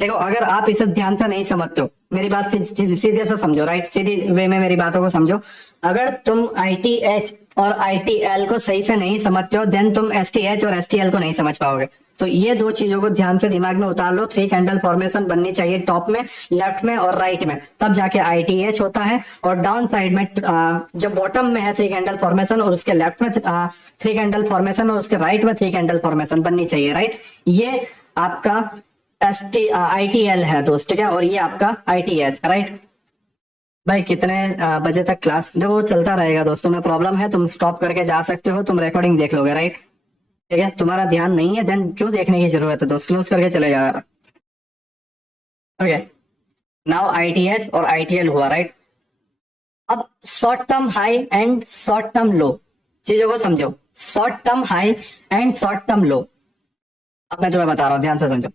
देखो अगर आप इसे ध्यान से नहीं समझते हो, मेरी बात सीधे से समझो, राइट, सीधी वे में मेरी बातों को समझो। अगर तुम ITH और ITL को सही से नहीं समझते हो, देन तुम STH और STL को नहीं समझ पाओगे। तो ये दो चीजों को ध्यान से दिमाग में उतार लो। 3 कैंडल फॉर्मेशन बननी चाहिए टॉप में, लेफ्ट में और राइट में, तब जाके ITH होता है। और डाउन साइड में जब बॉटम में है 3 कैंडल फॉर्मेशन और उसके लेफ्ट में 3 कैंडल फॉर्मेशन और उसके राइट में 3 कैंडल फॉर्मेशन बननी चाहिए, राइट। ये आपका ITL है दोस्त, ठीक है, और ये आपका ITH, राइट। भाई कितने बजे तक क्लास, देखो चलता रहेगा दोस्तों में प्रॉब्लम है, तुम स्टॉप करके जा सकते हो, तुम रिकॉर्डिंग देख लोगे, राइट। ठीक है, तुम्हारा ध्यान नहीं है देन क्यों देखने की जरूरत है दोस्त, क्लोज करके चले जा रहा। ओके, नाउ ITH और ITL हुआ, राइट। अब short term high and short term लो, चीजों को समझो। Short term high and short term लो। अब मैं तुम्हें बता रहा हूँ, ध्यान से समझो।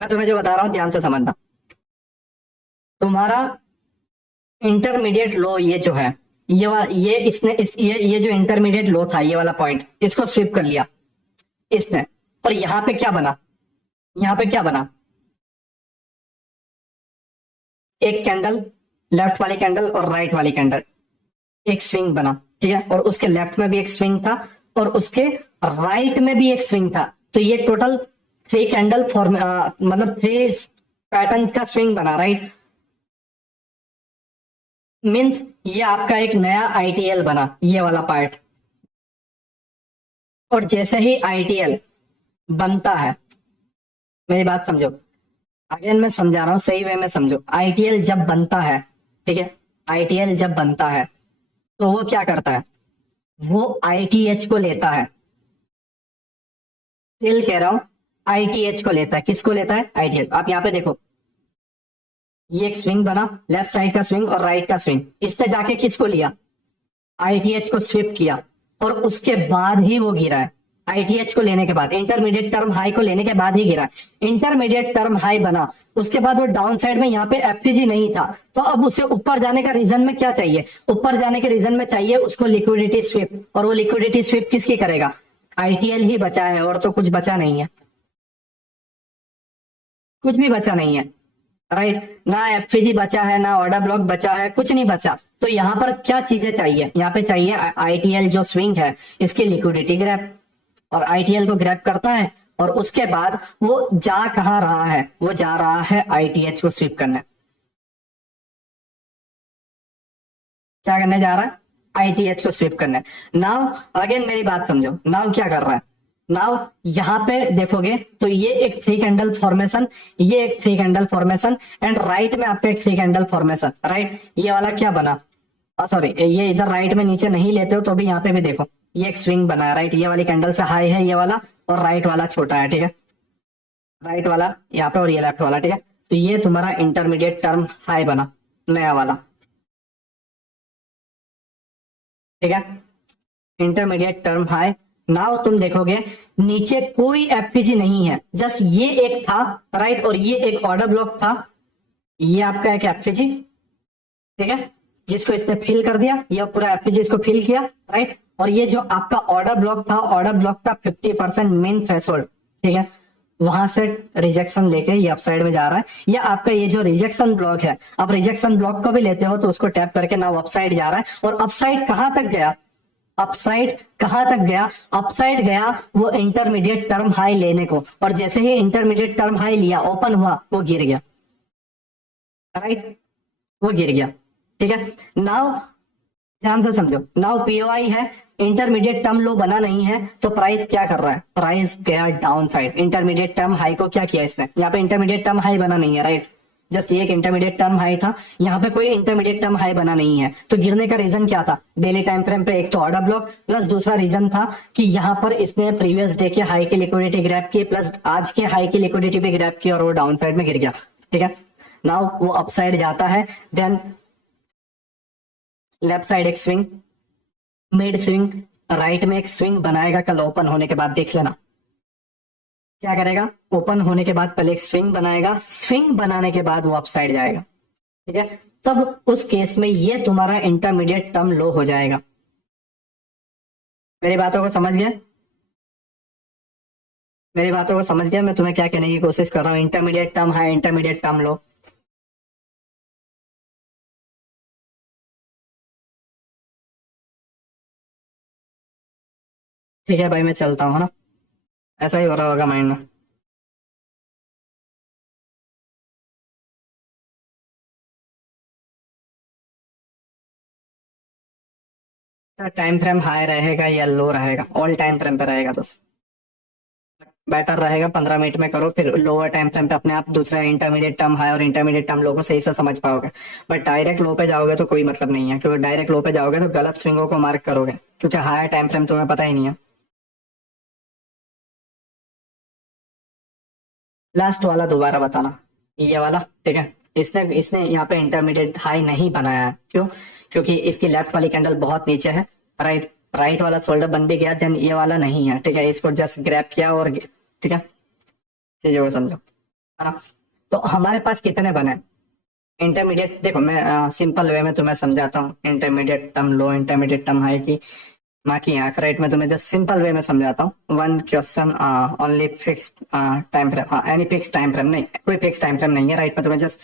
मैं तुम्हें जो बता रहा हूँ ध्यान से समझना। तुम्हारा इंटरमीडिएट लो ये जो है, ये इसने ये जो इंटरमीडिएट लो था, ये वाला पॉइंट, इसको स्वीप कर लिया इसने। और यहां पे क्या बना, यहां पे क्या बना, एक कैंडल, लेफ्ट वाली कैंडल और राइट वाली कैंडल, एक स्विंग बना, ठीक है। और उसके लेफ्ट में भी एक स्विंग था और उसके राइट में भी एक स्विंग था। तो ये टोटल 3 कैंडल फॉर्म मतलब 3 पैटर्न का स्विंग बना, राइट। मीन्स ये आपका एक नया ITL बना, ये वाला पार्ट। और जैसे ही ITL बनता है, मेरी बात समझो, अगेन मैं समझा रहा हूं, सही वे में समझो। ITL जब बनता है, ठीक है, ITL जब बनता है तो वो क्या करता है, वो ITH को लेता है। स्टिल कह रहा हूं, ITH को लेता है। किसको लेता है, ITL। आप यहां पे देखो, ये एक स्विंग बना, लेफ्ट साइड का स्विंग और राइट का स्विंग। इसने जाके किसको लिया, ITH को स्विप किया और उसके बाद ही वो गिरा है। ITH को लेने के बाद, इंटरमीडिएट टर्म हाई को लेने के बाद ही गिरा है। इंटरमीडिएट टर्म हाई बना, उसके बाद वो डाउन साइड में यहाँ पे FPG नहीं था, तो अब उसे ऊपर जाने का रीजन में क्या चाहिए, ऊपर जाने के रीजन में चाहिए उसको लिक्विडिटी स्विप। और वो लिक्विडिटी स्विप किसकी करेगा, ITL ही बचा है, और तो कुछ बचा नहीं है, कुछ भी बचा नहीं है, राइट। ना FPG बचा है, ना ऑर्डर ब्लॉक बचा है, कुछ नहीं बचा। तो यहाँ पर क्या चीजें चाहिए, यहाँ पे चाहिए ITL जो स्विंग है इसकी लिक्विडिटी ग्रैब। और ITL को ग्रैब करता है और उसके बाद वो जा कहाँ रहा है, वो जा रहा है ITH को स्वीप करने। क्या करने जा रहा है, ITH को स्वीप करने। नाउ अगेन मेरी बात समझो, नाउ क्या कर रहा है, नाउ यहां पे देखोगे तो ये एक 3 कैंडल फॉर्मेशन, ये एक 3 कैंडल फॉर्मेशन एंड राइट में आपका एक 3 कैंडल फॉर्मेशन, राइट। ये वाला क्या बना, सॉरी, ये इधर राइट में नीचे नहीं लेते हो तो भी यहाँ पे भी देखो, ये एक स्विंग बना है, राइट। ये वाली कैंडल से हाई है ये वाला, और राइट वाला छोटा है, ठीक है, राइट वाला यहाँ पे और ये लेफ्ट वाला, ठीक है। तो ये तुम्हारा इंटरमीडिएट टर्म हाई बना, नया वाला, ठीक है, इंटरमीडिएट टर्म हाई। नाउ तुम देखोगे नीचे कोई FPG नहीं है, जस्ट ये एक था, राइट, और ये एक ऑर्डर ब्लॉक था, ये आपका एक FPG, ठीक है, जिसको इसने फिल कर दिया, ये पूरा FPG इसको फिल किया, राइट। और ये जो आपका ऑर्डर ब्लॉक था, ऑर्डर ब्लॉक का 50% मेन थ्रेशोल्ड, ठीक है, वहां से रिजेक्शन लेके ये अपसाइड में जा रहा है। या आपका ये जो रिजेक्शन ब्लॉक है, आप रिजेक्शन ब्लॉक को भी लेते हो तो उसको टैप करके ना अपसाइड जा रहा है। और अपसाइड कहां तक गया, अपसाइड कहां तक गया, अपसाइड गया वो इंटरमीडिएट टर्म हाई लेने को, और जैसे ही इंटरमीडिएट टर्म हाई लिया, ओपन हुआ, वो गिर गया, राइट, वो गिर गया, ठीक है। नाउ ध्यान से समझो, नाउ POI है, इंटरमीडिएट टर्म लो बना नहीं है, तो प्राइस क्या कर रहा है, प्राइस गया down side. Intermediate term high को क्या किया इसने, यहाँ पे इंटरमीडिएट टर्म हाई बना नहीं है, राइट, जस्ट ये एक इंटरमीडिएट टर्म हाई था, यहाँ पे कोई इंटरमीडिएट टर्म हाई बना नहीं है। तो गिरने का रीजन क्या था, डेली टाइम फ्रेम पे एक तो ऑर्डर ब्लॉक, प्लस दूसरा रीजन था कि यहाँ पर इसने प्रीवियस डे के हाई की लिक्विडिटी ग्रैब की, प्लस आज के हाई की लिक्विडिटी भी ग्रैब की, और वो डाउन साइड में गिर गया, ठीक है। नाउ वो अपसाइड जाता है, देन लेफ्ट साइड एक स्विंग, मिड स्विंग, राइट में एक स्विंग बनाएगा कल ओपन होने के बाद, देख लेना क्या करेगा। ओपन होने के बाद पहले एक स्विंग बनाएगा, स्विंग बनाने के बाद वो अपसाइड जाएगा, ठीक है। तब उस केस में ये तुम्हारा इंटरमीडिएट टर्म लो हो जाएगा। मेरी बातों को समझ गए, मेरी बातों को समझ गया मैं तुम्हें क्या कहने की कोशिश कर रहा हूँ? Intermediate term high, intermediate term लो। ठीक है भाई, मैं चलता हूँ, है ना? ऐसा ही हो रहा होगा माइंड में। सर टाइम फ्रेम हाई रहेगा या लो रहेगा? ऑल टाइम फ्रेम पे रहेगा तो बेटर रहेगा। 15 मिनट में करो, फिर लोअर टाइम फ्रेम पे अपने आप दूसरा इंटरमीडिएट टर्म हाई और इंटरमीडिएट टर्म लो को सही से समझ पाओगे। बट डायरेक्ट लो पे जाओगे तो कोई मतलब नहीं है, क्योंकि डायरेक्ट लो पे जाओगे तो गलत स्विंगों को मार्क करोगे, क्योंकि हायर टाइम फ्रेम तुम्हें पता ही नहीं है। लास्ट वाला दोबारा बताना, ये वाला। ठीक है, इसने इसने यहाँ पे इंटरमीडिएट हाई नहीं बनाया है, क्यों? क्योंकि इसकी लेफ्ट वाली कैंडल बहुत नीचे है। राइट, राइट वाला शोल्डर बन भी गया, देन ये वाला नहीं है। ठीक है, इसको जस्ट ग्रैब किया और ठीक है, चीजों को समझो, है ना? तो हमारे पास कितने बने इंटरमीडिएट? देखो मैं सिंपल वे में तुम्हें समझाता हूँ, इंटरमीडिएट टर्म लो, इंटरमीडिएट टर्म हाई की माँ की आंख। राइट, मैं तुम्हें जस्ट सिंपल वे में समझाता हूँ। One question only fix time frame, हाँ एनी फिक्स टाइम फ्रेम नहीं, कोई फिक्स टाइम फ्रेम नहीं है। राइट, मैं तुम्हें जस्ट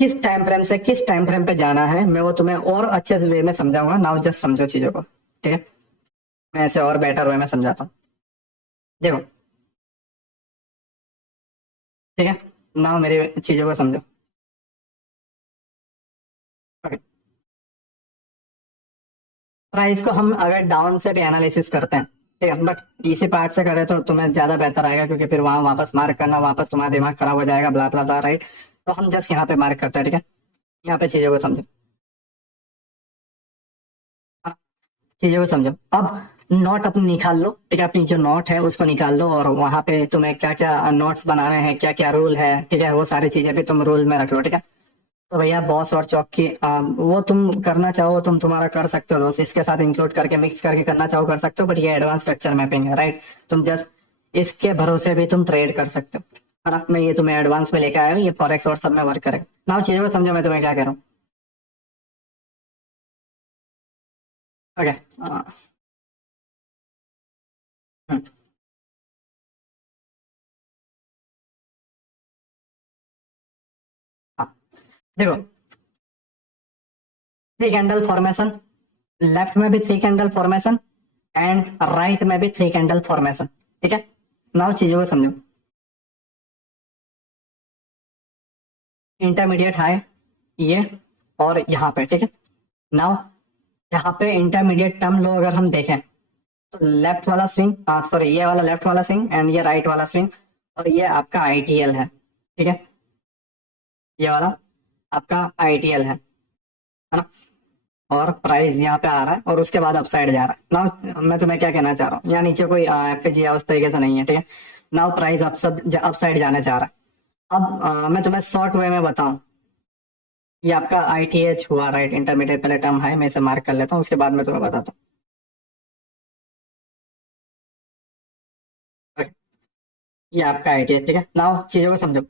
किस टाइम फ्रेम से किस टाइम फ्रेम पे जाना है मैं वो तुम्हें और अच्छे से वे में समझाऊंगा। नाउ जस्ट समझो चीजों को। ठीक है, मैं ऐसे और बेटर वे में समझाता हूँ। देखो, ठीक है, नाउ मेरी चीजों को समझो। ओके, प्राइस को हम अगर डाउन से भी एनालिसिस करते हैं, ठीक है, बट इसी पार्ट से करें तो तुम्हें ज्यादा बेहतर आएगा, क्योंकि फिर वहां वापस मार्क करना, वापस तुम्हारा दिमाग खराब हो जाएगा, ब्ला ब्ला ब्ला। राइट, तो हम जस्ट यहाँ पे मार्क करते हैं। ठीक है, यहाँ पे चीजों को समझो। हाँ, चीजों को समझो। अब नोट अपनी निकाल लो। ठीक है, अपनी जो नोट है उसको निकाल लो, और वहां पे तुम्हें क्या क्या नोट्स बनाने हैं, क्या क्या रूल है, ठीक है, वो सारी चीजें भी तुम रूल में रख लो। ठीक है, तो भैया बॉस और चौक की वो तुम करना चाहो तुम तुम्हारा कर सकते हो दोस्त, इसके साथ इंक्लूड करके मिक्स करके करना चाहो कर सकते हो, बट ये एडवांस स्ट्रक्चर मैपिंग है। राइट, तुम जस्ट इसके भरोसे भी तुम ट्रेड कर सकते हो, है ना? मैं ये तुम्हें एडवांस में लेके आया हूँ, ये फॉरेक्स और सब में वर्क करेगा। ना चीजों को समझो मैं तुम्हें क्या कह रहा हूँ। ओके, देखो, थ्री कैंडल फॉर्मेशन, लेफ्ट में भी three candle formation and right में भी थ्री कैंडल फॉर्मेशन। ठीक है, नाउ चीजों को समझो। इंटरमीडिएट हाई ये, और यहाँ पे, ठीक है। नाउ यहाँ पे इंटरमीडिएट टर्म लो अगर हम देखें तो लेफ्ट वाला स्विंग, सॉरी ये वाला लेफ्ट वाला स्विंग एंड ये राइट वाला स्विंग, और ये आपका आईटीएल है। ठीक है, ये वाला आपका आईटीएल है ना? और प्राइस यहाँ पे आ रहा है और उसके बाद अपसाइड जा रहा है। नाउ मैं तुम्हें क्या कहना चाह रहा हूँ, यहाँ नीचे कोई एफपीजी या उस तरीके से नहीं है। ठीक है, नाउ प्राइस अप सब अपसाइड जाने चाह रहा है। अब मैं तुम्हें शॉर्ट वे में बताऊं, ये आपका आईटीएच हुआ, राइट, इंटरमीडिएट पहले टर्म है, मैं इसे मार्क कर लेता हूँ, उसके बाद मैं तुम्हें बताता हूँ। ये आपका आईटीएच। ठीक है, नाउ चीजों को समझो।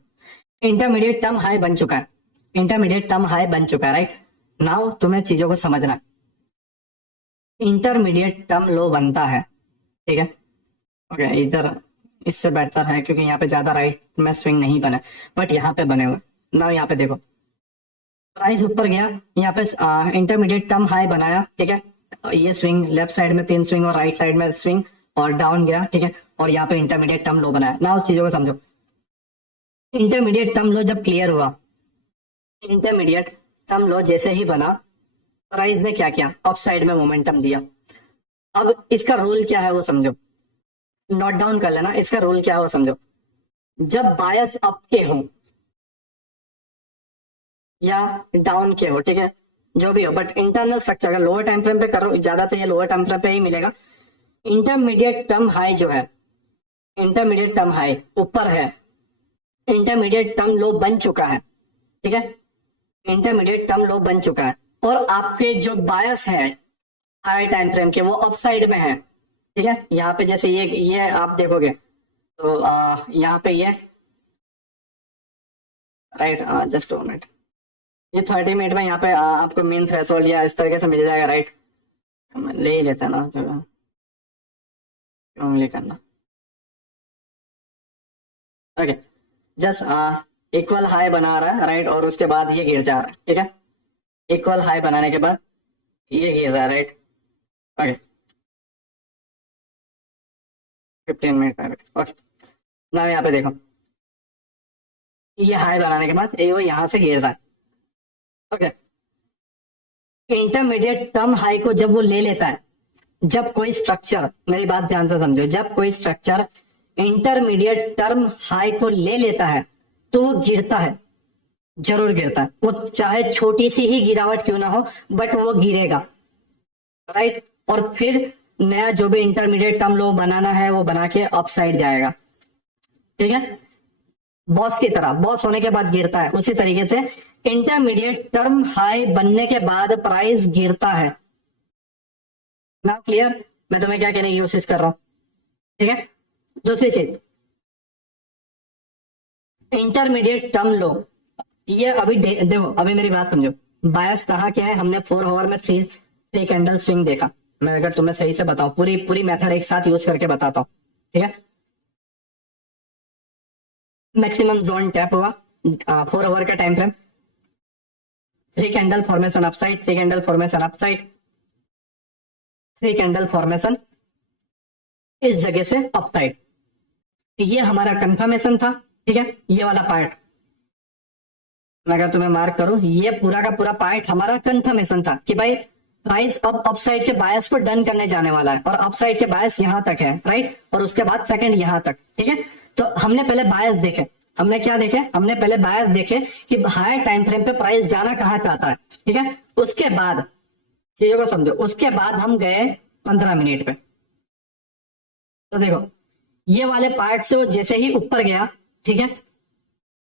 इंटरमीडिएट टर्म हाई बन चुका है, इंटरमीडिएट टर्म हाई बन चुका है। राइट, नाउ तुम्हें चीजों को समझना है। इंटरमीडिएट टर्म लो बनता है, ठीक है। ओके, इधर इससे बेहतर है क्योंकि यहाँ पे ज्यादा राइट में स्विंग नहीं बने, बट यहाँ पे बने हुए। नाउ यहाँ पे देखो, प्राइस ऊपर गया, यहाँ पे इंटरमीडिएट टर्म हाई बनाया। ठीक है, ये स्विंग लेफ्ट साइड में तीन स्विंग और राइट साइड में स्विंग, और डाउन गया। ठीक है, और यहाँ पे इंटरमीडिएट टर्म लो बनाया। नाउ चीजों को समझो। इंटरमीडिएट टर्म लो जब क्लियर हुआ, इंटरमीडिएट टर्म लो जैसे ही बना, प्राइस ने क्या किया, अप साइड में मोमेंटम दिया। अब इसका रूल क्या है वो समझो, नोट डाउन कर लेना। इसका रूल क्या है वो समझो। जब बायस अप के हो या डाउन के हो, ठीक है, जो भी हो, बट इंटरनल स्ट्रक्चर अगर लोअर टाइम फ्रेम पे करो, ज्यादातर ये लोअर टाइम फ्रेम पे ही मिलेगा। इंटरमीडिएट टर्म हाई जो है, इंटरमीडिएट टर्म हाई ऊपर है, इंटरमीडिएट टर्म लो बन चुका है। ठीक है, इंटरमीडिएट टर्म लो बन चुका है, और आपके जो बायस है हाई टाइम फ्रेम के वो अप साइड में है। ठीक है, यहाँ पे जैसे ये आप देखोगे तो यहाँ पे ये, राइट, जस्ट 2 मिनट, ये 30 मिनट में यहाँ पे आपको मेन थ्रेशोल्ड या इस तरीके से मिल जाएगा। राइट, ले ही लेते हैं ना, क्यों ले करना। ओके, जस्ट इक्वल हाई बना रहा है, राइट, और उसके बाद ये गिर जा रहा है, ठीक है, इक्वल हाई बनाने के बाद ये गिर रहा है, राइट, ओके, 15 मिनट, ओके। ना यहाँ पे देखो, ये हाई बनाने के बाद ये वो यहाँ से गिर रहा है, ओके। इंटरमीडिएट टर्म हाई को जब वो ले लेता है, जब कोई स्ट्रक्चर, मेरी बात ध्यान से समझो, जब कोई स्ट्रक्चर इंटरमीडिएट टर्म हाई को ले लेता है तो वो गिरता है, जरूर गिरता है, वो चाहे छोटी सी ही गिरावट क्यों ना हो, बट वो गिरेगा, राइट। और फिर नया जो भी इंटरमीडिएट टर्म लो बनाना है वो बना के अप साइड जाएगा, ठीक है, बॉस की तरह, बॉस होने के बाद गिरता है, उसी तरीके से इंटरमीडिएट टर्म हाई बनने के बाद प्राइस गिरता है। ना क्लियर, मैं तुम्हें क्या कहने की कोशिश कर रहा हूं, ठीक है। दूसरी चीज, इंटरमीडिएट टर्म लो, ये अभी देखो, अभी मेरी बात समझो, बायस कहाँ क्या है, हमने 4 आवर में 3 कैंडल स्विंग देखा, मैं अगर तुम्हें सही से बताऊं, पूरी मेथड एक साथ यूज करके बताता हूं, ठीक है। मैक्सिमम जोन टैप हुआ, 4 आवर का time frame, 3 candle formation upside, 3 candle formation upside, 3 candle formation इस जगह से अपसाइड, ये हमारा कंफर्मेशन था, ठीक है। ये वाला पार्ट मैं अगर तुम्हें मार्क करूं, ये पूरा का पूरा पार्ट हमारा कंफर्मेशन था कि भाई प्राइस अब अपसाइड के बायस को डन करने जाने वाला है, और अपसाइड के बायस यहां तक है, राइट, और उसके बाद सेकंड यहां तक, ठीक है। तो हमने पहले बायस देखे, हमने क्या देखे, हमने पहले बायस देखे कि हायर टाइम फ्रेम पे प्राइस जाना कहाँ चाहता है, ठीक है। उसके बाद चीजों को समझो, उसके बाद हम गए 15 मिनट पे, तो देखो ये वाले पार्ट से वो जैसे ही ऊपर गया, ठीक है,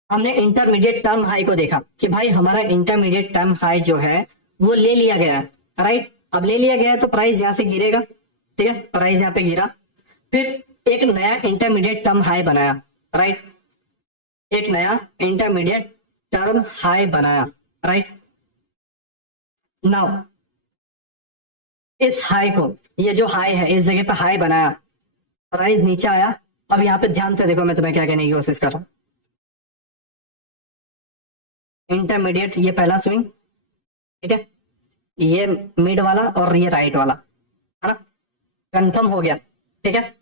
हमने इंटरमीडिएट टर्म हाई को देखा कि भाई हमारा इंटरमीडिएट टर्म हाई जो है वो ले लिया गया है, राइट। अब ले लिया गया है तो प्राइस यहां से गिरेगा, ठीक है, प्राइस यहां पे गिरा, फिर एक नया इंटरमीडिएट टर्म हाई बनाया, राइट, एक नया इंटरमीडिएट टर्म हाई बनाया, राइट। नाउ इस हाई को, ये जो हाई है इस जगह पे हाई बनाया, प्राइस नीचे आया, अब यहाँ पे ध्यान से देखो मैं तुम्हें क्या कहने की कोशिश कर रहा हूं, इंटरमीडिएट ये पहला स्विंग, ठीक है, ये मिड वाला और ये राइट वाला, है ना, कंफर्म हो गया, ठीक है।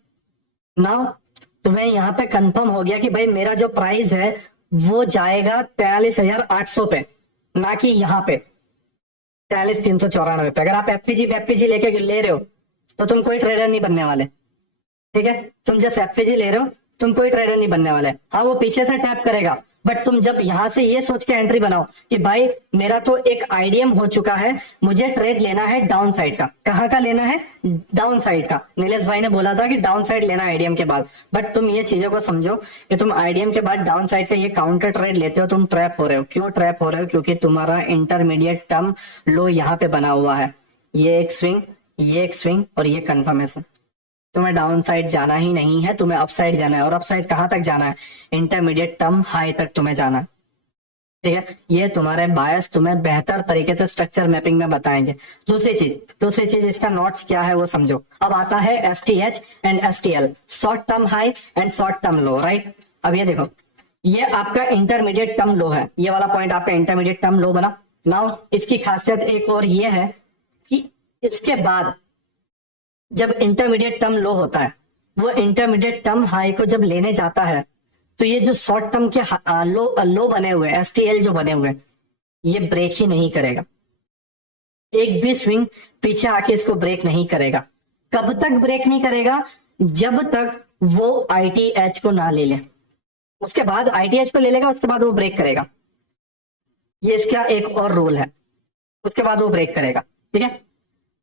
नाउ तुम्हें यहाँ पे कंफर्म हो गया कि भाई मेरा जो प्राइस है वो जाएगा 43,800 पे, ना कि यहाँ पे 43,394 पे। अगर आप एफपीजी लेके ले रहे हो तो तुम कोई ट्रेडर नहीं बनने वाले, ठीक है, तुम जैसे एफपीजी ले रहे हो तुम कोई ट्रेडर नहीं बनने वाले। हाँ वो पीछे से टैप करेगा, बट तुम जब यहां से ये सोच के एंट्री बनाओ कि भाई मेरा तो एक आईडीएम हो चुका है, मुझे ट्रेड लेना है डाउन साइड का, कहाँ का लेना है, डाउन साइड का। नीलेश भाई ने बोला था कि डाउन साइड लेना आईडीएम के बाद, बट तुम ये चीजों को समझो कि तुम आईडीएम के बाद डाउन साइड का ये काउंटर ट्रेड लेते हो, तुम ट्रैप हो रहे हो। क्यों ट्रैप हो रहे हो? क्योंकि तुम्हारा इंटरमीडिएट टर्म लो यहाँ पे बना हुआ है, ये एक स्विंग, ये एक स्विंग और ये कंफर्मेशन। तुम्हें डाउन साइड जाना ही नहीं है, तुम्हें अप साइड जाना है। और अप साइड कहां तक जाना है? इंटरमीडिएट टर्म हाई तक तुम्हें जाना है, ठीक है। ये तुम्हारे बायस तुम्हें बेहतर तरीके से स्ट्रक्चर मैपिंग में बताएंगे। दूसरी चीज इसका नोट्स क्या है वो समझो। अब आता है STH and STL, short term high and short term low, right. अब ये देखो, ये आपका इंटरमीडिएट टर्म लो है, ये वाला पॉइंट आपका इंटरमीडिएट टर्म लो बना। नाउ इसकी खासियत एक और ये है कि इसके बाद जब इंटरमीडिएट टर्म लो होता है, वो इंटरमीडिएट टर्म हाई को जब लेने जाता है तो ये जो शॉर्ट टर्म के लो बने हुए STL जो बने हुए, ये ब्रेक ही नहीं करेगा। एक भी स्विंग पीछे आके इसको ब्रेक नहीं करेगा। कब तक ब्रेक नहीं करेगा? जब तक वो ITH को ना ले ले। उसके बाद ITH को ले लेगा, उसके बाद वो ब्रेक करेगा। ये इसका एक और रूल है, उसके बाद वो ब्रेक करेगा, ठीक है।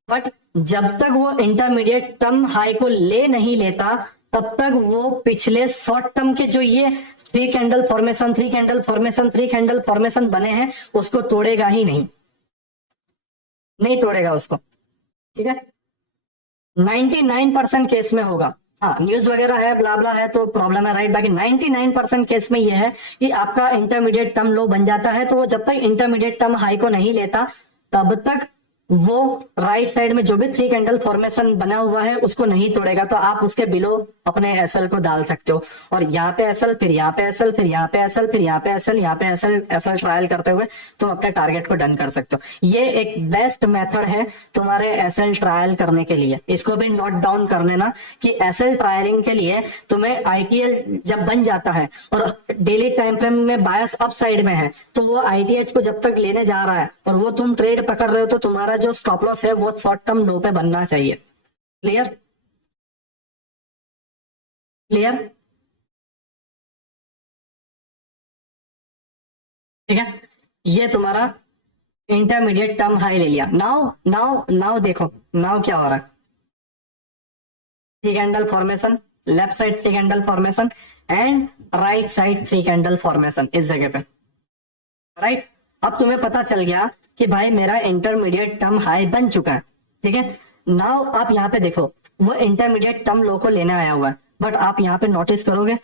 बट जब तक वो इंटरमीडिएट टर्म हाई को ले नहीं लेता, तब तक वो पिछले शॉर्ट टर्म के जो ये 3 candle formation, 3 candle formation, 3 candle formation बने हैं, उसको तोड़ेगा ही नहीं तोड़ेगा उसको, ठीक है। 99% केस में होगा। हाँ, न्यूज वगैरह है, ब्ला है तो प्रॉब्लम है, राइट। बाकी 99% केस में ये है कि आपका इंटरमीडिएट टर्म लो बन जाता है, तो वो जब तक इंटरमीडिएट टर्म हाई को नहीं लेता तब तक वो राइट साइड में जो भी 3 कैंडल फॉर्मेशन बना हुआ है उसको नहीं तोड़ेगा। तो आप उसके बिलो अपने एसएल को डाल सकते हो, और यहाँ पे एसएल, फिर यहाँ पे एसएल, फिर यहाँ पे एसएल, फिर यहाँ पे एसएल, यहाँ पे एसएल, एसएल ट्रायल करते हुए तुम अपने टारगेट को डन कर सकते हो। ये एक बेस्ट मेथड है तुम्हारे एसएल ट्रायल करने के लिए। इसको भी नोट डाउन कर लेना कि एसएल ट्रायलिंग के लिए तुम्हें आईटीएल जब बन जाता है और डेली टाइम फ्रेम में बायस अप साइड में है, तो वो आईटीएच को जब तक लेने जा रहा है और वो तुम ट्रेड पकड़ रहे हो, तो तुम्हारा जो स्टॉप लॉस है वो शॉर्ट टर्म लो पे बनना चाहिए। क्लियर? क्लियर? ठीक है, ये तुम्हारा इंटरमीडिएट टर्म हाई ले लिया। नाउ नाउ नाउ देखो, नाउ क्या हो रहा है। Three candle formation, left side three candle formation and right side three candle formation इस जगह पे, राइट। अब तुम्हें पता चल गया कि भाई मेरा इंटरमीडिएट टर्म हाई बन चुका है, ठीक है। नाउ आप यहाँ पे देखो, वो इंटरमीडिएट टर्म लो को लेने आया हुआ है, बट आप यहाँ पे नोटिस करोगे,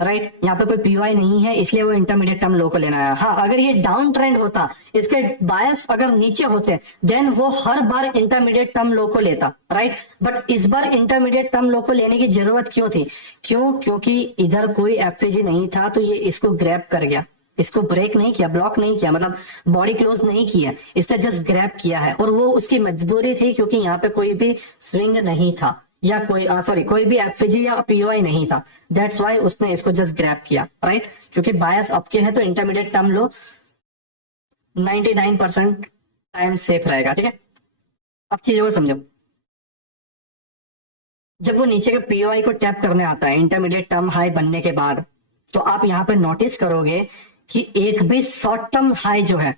राइट, यहाँ पे कोई पीवाई नहीं है, इसलिए वो इंटरमीडिएट टर्म लो को लेना आया। हाँ, अगर ये डाउन ट्रेंड होता, इसके बायस अगर नीचे होते, देन वो हर बार इंटरमीडिएट टर्म लो को लेता, राइट। बट इस बार इंटरमीडिएट टर्म लो को लेने की जरूरत क्यों थी? क्योंकि इधर कोई एफवीजी नहीं था, तो ये इसको ग्रैब कर गया, इसको ब्रेक नहीं किया, ब्लॉक नहीं किया, मतलब बॉडी क्लोज नहीं किया, इससे जस्ट ग्रैब किया है। और वो उसकी मजबूरी थी, क्योंकि यहाँ पे कोई भी स्विंग नहीं था, या कोई भी एफजी या पीओआई नहीं था, दैट्स वाई उसने इसको जस्ट ग्रैब किया, राइट। क्योंकि बायस आपके है तो इंटरमीडिएट टर्म लो 99% टाइम सेफ रहेगा, ठीक है। अब चीजों को समझो, जब वो नीचे के पीओआई को टैप करने आता है इंटरमीडिएट टर्म हाई बनने के बाद, तो आप यहाँ पे नोटिस करोगे कि एक भी शॉर्ट टर्म हाई जो है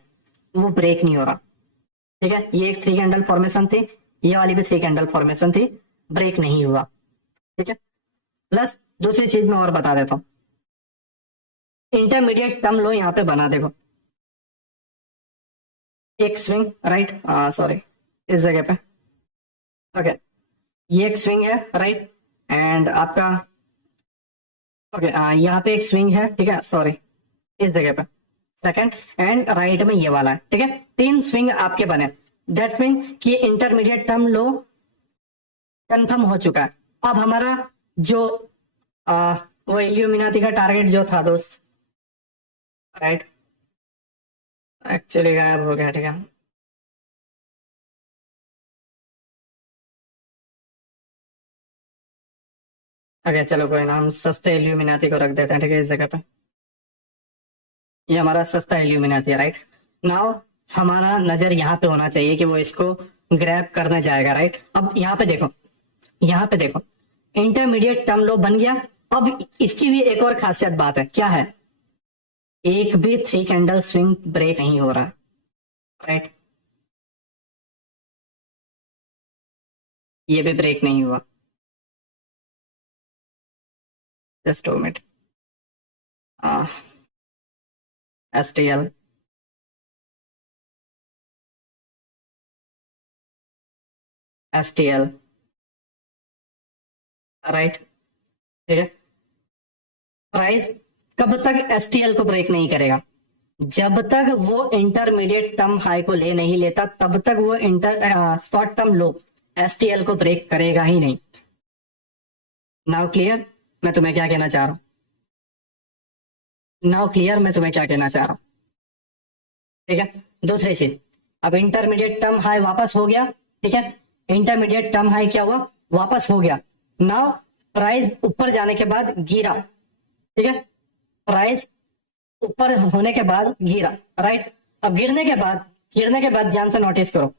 वो ब्रेक नहीं हो रहा, ठीक है। ये एक थ्री कैंडल फॉर्मेशन थी, ये वाली भी थ्री कैंडल फॉर्मेशन थी, ब्रेक नहीं हुआ, ठीक है। प्लस दूसरी चीज मैं और बता देता हूं, इंटरमीडिएट टर्म लो यहां पे बना, देखो एक स्विंग, राइट, सॉरी इस जगह पे, ओके, ये एक स्विंग है, राइट, एंड आपका ओके यहाँ पे एक स्विंग है, ठीक है, सॉरी इस जगह पे सेकंड, एंड राइट में ये वाला है, ठीक है। तीन स्विंग आपके बने, दैट्स मीन कि इंटरमीडिएट टर्म लो कंफर्म हो चुका है। अब हमारा जो वो इल्यूमिनाती का टारगेट जो था दोस्त, राइट, एक्चुअली गायब हो गया, ठीक है। ओके चलो कोई ना, हम सस्ते इल्यूमिनाती को रख देते हैं, ठीक है, इस जगह पे। ये हमारा सस्ता इल्यूमिनाती है, राइट। नाउ हमारा नजर यहाँ पे होना चाहिए कि वो इसको ग्रैब करने जाएगा, राइट। अब यहाँ पे देखो, यहाँ पे देखो, इंटरमीडिएट टर्म लो बन गया। अब इसकी भी एक और खासियत बात है, क्या है, एक भी थ्री कैंडल स्विंग ब्रेक नहीं हो रहा, राइट, ये भी ब्रेक नहीं हुआ, just minute, STL, STL, right, ठीक है। प्राइस कब तक एसटीएल को ब्रेक नहीं करेगा? जब तक वो इंटरमीडिएट टर्म हाई को ले नहीं लेता, तब तक वो शॉर्ट टर्म लो एसटीएल को ब्रेक करेगा ही नहीं। नाउ क्लियर मैं तुम्हें क्या कहना चाह रहा हूं? नाउ क्लियर मैं तुम्हें क्या कहना चाह रहा हूं? ठीक है, दूसरी चीज, अब इंटरमीडिएट टर्म हाई वापस हो गया, ठीक है, इंटरमीडिएट टर्म हाई क्या हुआ, वापस हो गया। नाउ प्राइस ऊपर जाने के बाद गिरा, ठीक है, प्राइस ऊपर होने के बाद गिरा, राइट। अब गिरने के बाद ध्यान से नोटिस करो,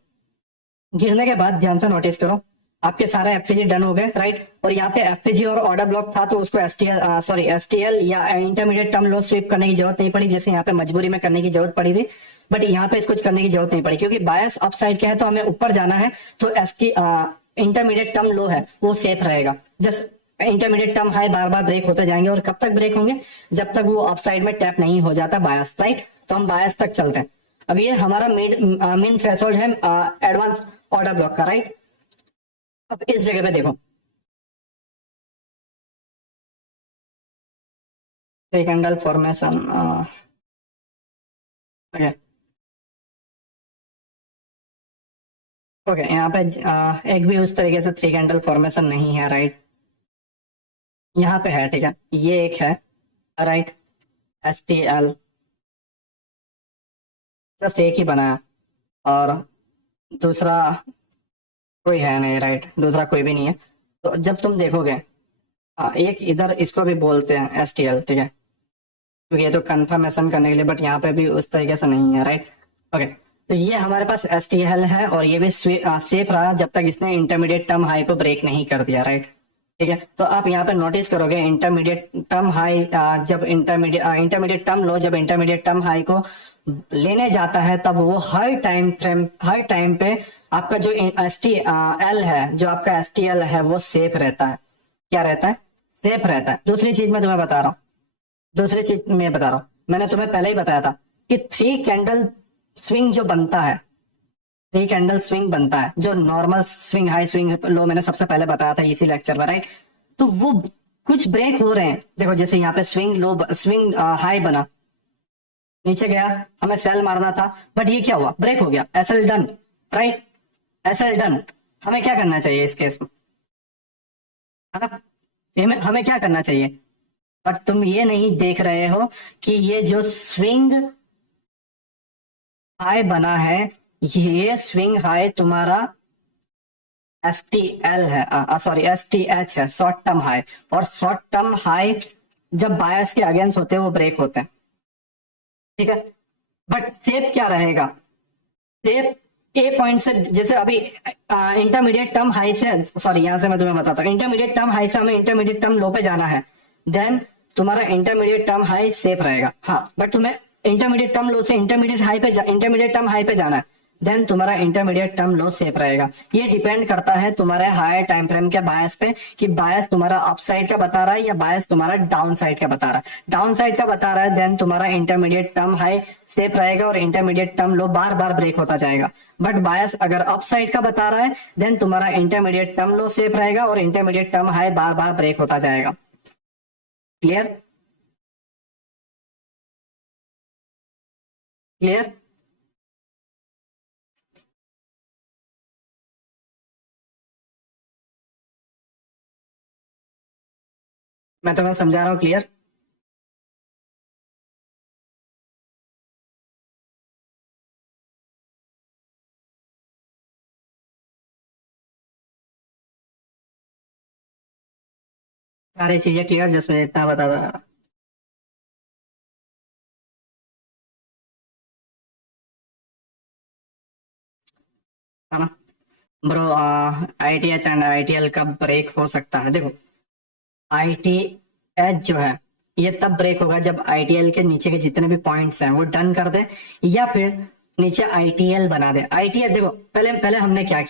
गिरने के बाद ध्यान से नोटिस करो, आपके सारे एफपीजी डन हो गए, राइट। और यहाँ पे एफपीजी और ऑर्डर ब्लॉक था, तो उसको एसटीएल या इंटरमीडिएट टर्म लो स्वीप करने की जरूरत नहीं पड़ी, जैसे यहाँ पे मजबूरी में करने की जरूरत पड़ी थी, बट यहाँ पे इसको कुछ करने की जरूरत नहीं पड़ी, क्योंकि बायस अप साइड के है तो हमें ऊपर जाना है, तो इंटरमीडिएट टर्म लो है वो सेफ रहेगा। जस्ट इंटरमीडिएट टर्म हाई बार बार ब्रेक होते जाएंगे, और कब तक ब्रेक होंगे, जब तक वो अप साइड में टैप नहीं हो जाता बायस, राइट। तो हम बायस तक चलते हैं। अब ये हमारा मेन थ्रेशोल्ड है एडवांस ऑर्डर ब्लॉक का, राइट। अब इस जगह पे देखो, three candle formation, okay okay, यहाँ पे एक भी उस तरीके से थ्री कैंडल फॉर्मेशन नहीं है, राइट। यहाँ पे है, ठीक है, ये एक है, राइट, STL, जस्ट एक ही बनाया, और दूसरा कोई है नहीं, राइट, दूसरा कोई भी नहीं है। तो जब तुम देखोगे, एक इधर इसको भी बोलते हैं STL, ठीक है, क्योंकि ये तो कंफर्मेशन करने के लिए, बट यहाँ पे भी उस तरीके से नहीं है, राइट। ओके, तो ये हमारे पास STL है, और ये भी सेफ रहा जब तक इसने इंटरमीडिएट टर्म हाई को ब्रेक नहीं कर दिया, राइट। ठीक है, तो आप यहाँ पे नोटिस करोगे इंटरमीडिएट टर्म हाई, जब इंटरमीडिएट टर्म लो जब इंटरमीडिएट टर्म हाई को लेने जाता है, तब वो हर टाइम पे आपका जो STL है, जो आपका STL है, वो सेफ रहता है। क्या रहता है? सेफ रहता है। दूसरी चीज मैं तुम्हें बता रहा हूँ, मैंने तुम्हें पहले ही बताया था कि 3 कैंडल स्विंग जो बनता है, 3 कैंडल स्विंग बनता है, जो नॉर्मल स्विंग, हाई स्विंग, लो, मैंने सबसे पहले बताया था इसी लेक्चर में, राइट। तो वो कुछ ब्रेक हो रहे हैं, देखो जैसे यहाँ पे स्विंग हाई बना, नीचे गया, हमें सेल मारना था, बट ये क्या हुआ? ब्रेक हो गया, SL done, right, SL done. हमें क्या करना चाहिए इस केस में? है ना, हमें क्या करना चाहिए? बट तुम ये नहीं देख रहे हो कि ये जो स्विंग हाई बना है, ये स्विंग हाई तुम्हारा STL है, सॉरी STH है, शॉर्ट टर्म हाई। और शॉर्ट टर्म हाई जब बायस के अगेंस्ट होते हैं वो ब्रेक होते हैं, ठीक है। बट सेफ क्या रहेगा? सेफ ए पॉइंट से, जैसे अभी इंटरमीडिएट टर्म हाई से, सॉरी यहां से मैं तुम्हें बताता हूँ, इंटरमीडिएट टर्म हाई से हमें इंटरमीडिएट टर्म लो पे जाना है, देन तुम्हारा इंटरमीडिएट टर्म हाई सेफ रहेगा। हाँ, बट तुम्हें इंटरमीडिएट टर्म लो से इंटरमीडिएट टर्म हाई पे जाना है, देन तुम्हारा इंटरमीडिएट टर्म लो सेफ रहेगा। ये डिपेंड करता है तुम्हारे हायर टाइम फ्रेम के बायस पे, कि बायस तुम्हारा अप साइड का बता रहा है या बायस तुम्हारा डाउन साइड का बता रहा है। डाउन साइड का बता रहा है, देन तुम्हारा इंटरमीडिएट टर्म हाई सेफ रहेगा और इंटरमीडिएट टर्म लो बार बार ब्रेक होता जाएगा। बट बायस अगर अप साइड का बता रहा है, देन तुम्हारा इंटरमीडिएट टर्म लो सेफ रहेगा और इंटरमीडिएट टर्म हाई बार बार ब्रेक होता जाएगा। क्लियर? क्लियर? मैं तुम्हें समझा रहा हूँ, क्लियर? सारी चीजें क्लियर, जिसमें इतना बता दो। है ना ब्रो, ITH एंड ITL कब ब्रेक हो सकता है? देखो, ITH जो है ये तब ब्रेक होगा जब ITL के नीचे के जितने भी पॉइंट्स हैं वो डन कर दे, या फिर नीचे ITL बना दे। ITL देखो, पहले पहले हमने क्या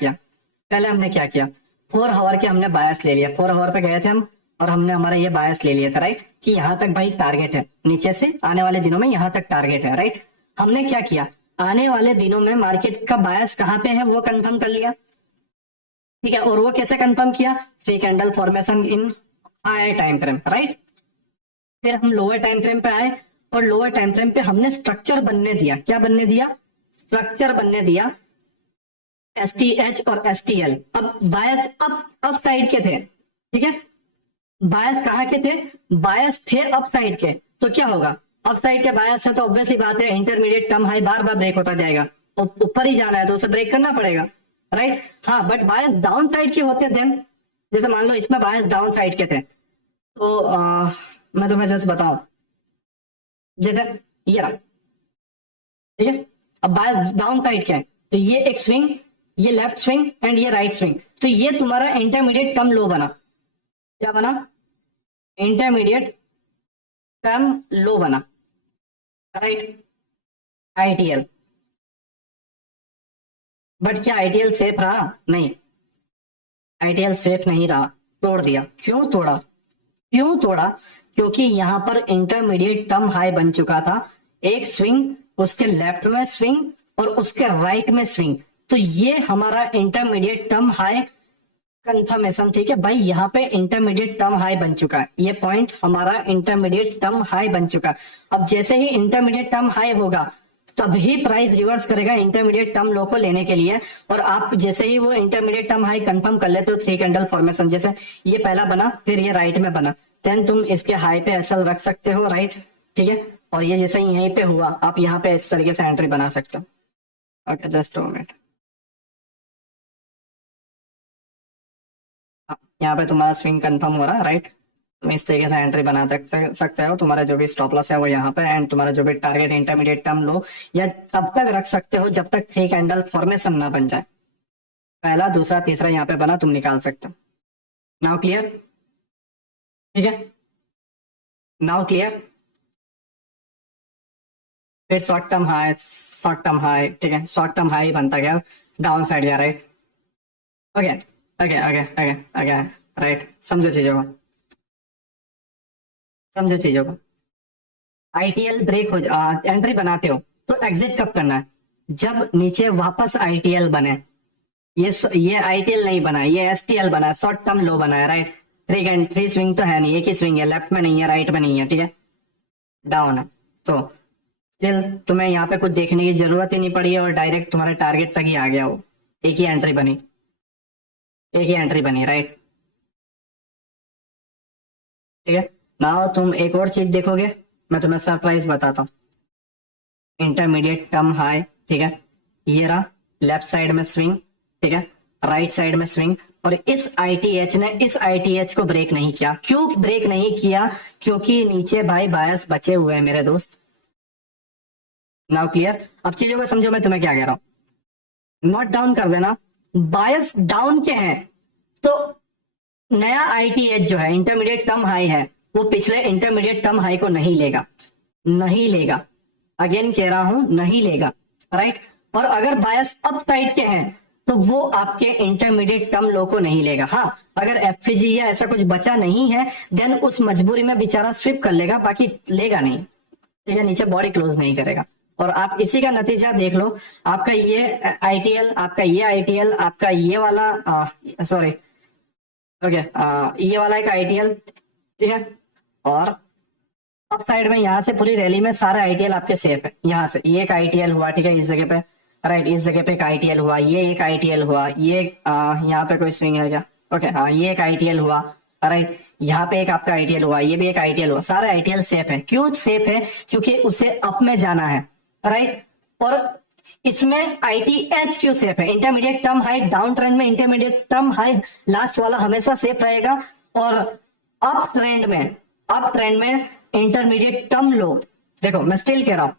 किया, 4 आवर के हमने बायस ले लिया, 4 आवर पे गए थे हम, और हमने हमारा ये बायस ले लिया था, राइट, कि यहाँ तक भाई टारगेट है, नीचे से आने वाले दिनों में यहाँ तक टारगेट है, राइट। हमने क्या किया, आने वाले दिनों में मार्केट का बायस कहाँ पे है वो कंफर्म कर लिया, ठीक है। और वो कैसे कंफर्म किया? 3 candle formation in higher time frame, right. फिर हम लोअर टाइम फ्रेम पे आए, और लोअर टाइम फ्रेम पे हमने स्ट्रक्चर बनने दिया। क्या बनने दिया? स्ट्रक्चर बनने दिया, STH और STL। अब बायस अप साइड के थे, ठीक है, बायस कहाँ के थे? बायस थे अप साइड के, तो क्या होगा? अप साइड के बायस है तो ऑब्वियस ही बात है इंटरमीडिएट टर्म हाई बार बार ब्रेक होता जाएगा, और ऊपर ही जाना है तो उसे ब्रेक करना पड़ेगा, राइट। हाँ, बट बायस डाउन साइड के होते देन, जैसे मान लो इसमें बायस डाउन साइड के थे, तो मैं तुम्हें जस्ट बताऊं, जैसे ये रहा, ठीक है। अब बायस डाउन साइड क्या है? तो ये एक स्विंग, ये लेफ्ट स्विंग एंड ये राइट स्विंग, तो ये तुम्हारा इंटरमीडिएट टर्म लो बना। क्या बना? इंटरमीडिएट टर्म लो बना, राइट, ITL। बट क्या ITL सेफ रहा? नहीं, ITL सेफ नहीं रहा, तोड़ दिया। क्यों तोड़ा? क्योंकि यहां पर इंटरमीडिएट टर्म हाई बन चुका था, एक स्विंग, उसके लेफ्ट में स्विंग और उसके राइट में स्विंग, तो ये हमारा इंटरमीडिएट टर्म हाई कंफर्मेशन, ठीक है भाई। यहाँ पे इंटरमीडिएट टर्म हाई बन चुका है, ये पॉइंट हमारा इंटरमीडिएट टर्म हाई बन चुका है। अब जैसे ही इंटरमीडिएट टर्म हाई होगा, तभी प्राइस रिवर्स करेगा इंटरमीडिएट टर्म लो को लेने के लिए। और आप जैसे ही वो इंटरमीडिएट टर्म हाई कंफर्म कर लेते हो, 3 कैंडल फॉर्मेशन, जैसे ये पहला बना, फिर ये राइट में बना, देन तुम इसके हाई पे एसएल रख सकते हो, राइट, ठीक है। और ये जैसे ही यहीं पे हुआ, आप यहाँ पे इस तरीके से एंट्री बना सकते हो। Okay, just 2 minute. यहाँ पे तुम्हारा स्विंग कंफर्म हो रहा है, राइट। तुम इस तरीके से एंट्री बना सकते हो। तुम्हारा जो भी स्टॉप लॉस है वो यहाँ पे, एंड तुम्हारा जो भी टारगेट इंटरमीडिएट टर्म लो या तब तक रख सकते हो जब तक 3 कैंडल फॉर्मेशन ना बन जाए। पहला, दूसरा, तीसरा यहाँ पे बना, तुम निकाल सकते हो। Now clear? ठीक है, नाउ क्लियर। फिर short term high, short term high, ठीक है, शॉर्ट टर्म हाई बनता गया, डाउन साइड गया, right. Okay okay okay okay okay, right. समझो चीजों को, समझो चीजों को। आईटीएल ब्रेक हो, एंट्री बनाते हो तो एग्जिट कब करना है? जब नीचे वापस आईटीएल बने। ये आईटीएल नहीं बना, ये एसटीएल बना, शॉर्ट टर्म लो बना है, राइट। थ्री स्विंग तो है नहीं, एक ही स्विंग है, लेफ्ट में नहीं है, राइट में नहीं है, ठीक है, डाउन है। तो फिर तुम्हें यहाँ पे कुछ देखने की जरूरत ही नहीं पड़ी है और डायरेक्ट तुम्हारे टारगेट तक ही आ गया वो। एक ही एंट्री बनी, एक ही एंट्री बनी, राइट, ठीक है। नाउ तुम एक और चीज देखोगे, मैं तुम्हें सरप्राइज बताता हूँ। इंटरमीडिएट टर्म हाई, ठीक है, ये रहा, लेफ्ट साइड में स्विंग, ठीक है, राइट साइड में स्विंग। और इस आईटीएच ने इस आईटीएच को ब्रेक नहीं किया। क्यों ब्रेक नहीं किया? क्योंकि नीचे भाई बायस बचे हुए हैं मेरे दोस्त। Now clear? अब चीजों को समझो, मैं तुम्हें क्या कह रहा हूं। नोट डाउन कर देना, बायस डाउन के हैं तो नया आईटीएच जो है, इंटरमीडिएट टर्म हाई है, वो पिछले इंटरमीडिएट टर्म हाई को नहीं लेगा, नहीं लेगा। अगेन कह रहा हूं, नहीं लेगा, राइट। और अगर बायस अप साइड के हैं तो वो आपके इंटरमीडिएट टर्म लो को नहीं लेगा। हाँ, अगर एफजी या ऐसा कुछ बचा नहीं है देन उस मजबूरी में बेचारा स्विप कर लेगा, बाकी लेगा नहीं, ठीक है, नीचे बॉडी क्लोज नहीं करेगा। और आप इसी का नतीजा देख लो, आपका ये आईटीएल, आपका ये आईटीएल, आपका ये वाला, सॉरी, ओके, ये वाला एक आईटीएल, ठीक है। और अप साइड में यहाँ से पूरी रैली में सारा आईटीएल आपके सेफ है। यहाँ से ये एक आईटीएल हुआ, ठीक है, इस जगह पे, राइट, इस जगह पे एक आईटीएल हुआ, ये एक आईटीएल हुआ, ये यहाँ पे कोई स्विंग है क्या? ओके, हाँ, ये एक आईटीएल हुआ, राइट, यहाँ पे एक आपका आईटीएल हुआ, ये भी एक आईटीएल हुआ। सारे आईटीएल सेफ है। क्यों सेफ है? क्योंकि उसे अप में जाना है, राइट। और इसमें आईटीएच क्यों सेफ है? Intermediate term high, down trend में इंटरमीडिएट टर्म हाई लास्ट वाला हमेशा सेफ रहेगा। और अप ट्रेंड में इंटरमीडिएट टर्म लो, देखो मैं स्टिल कह रहा हूं,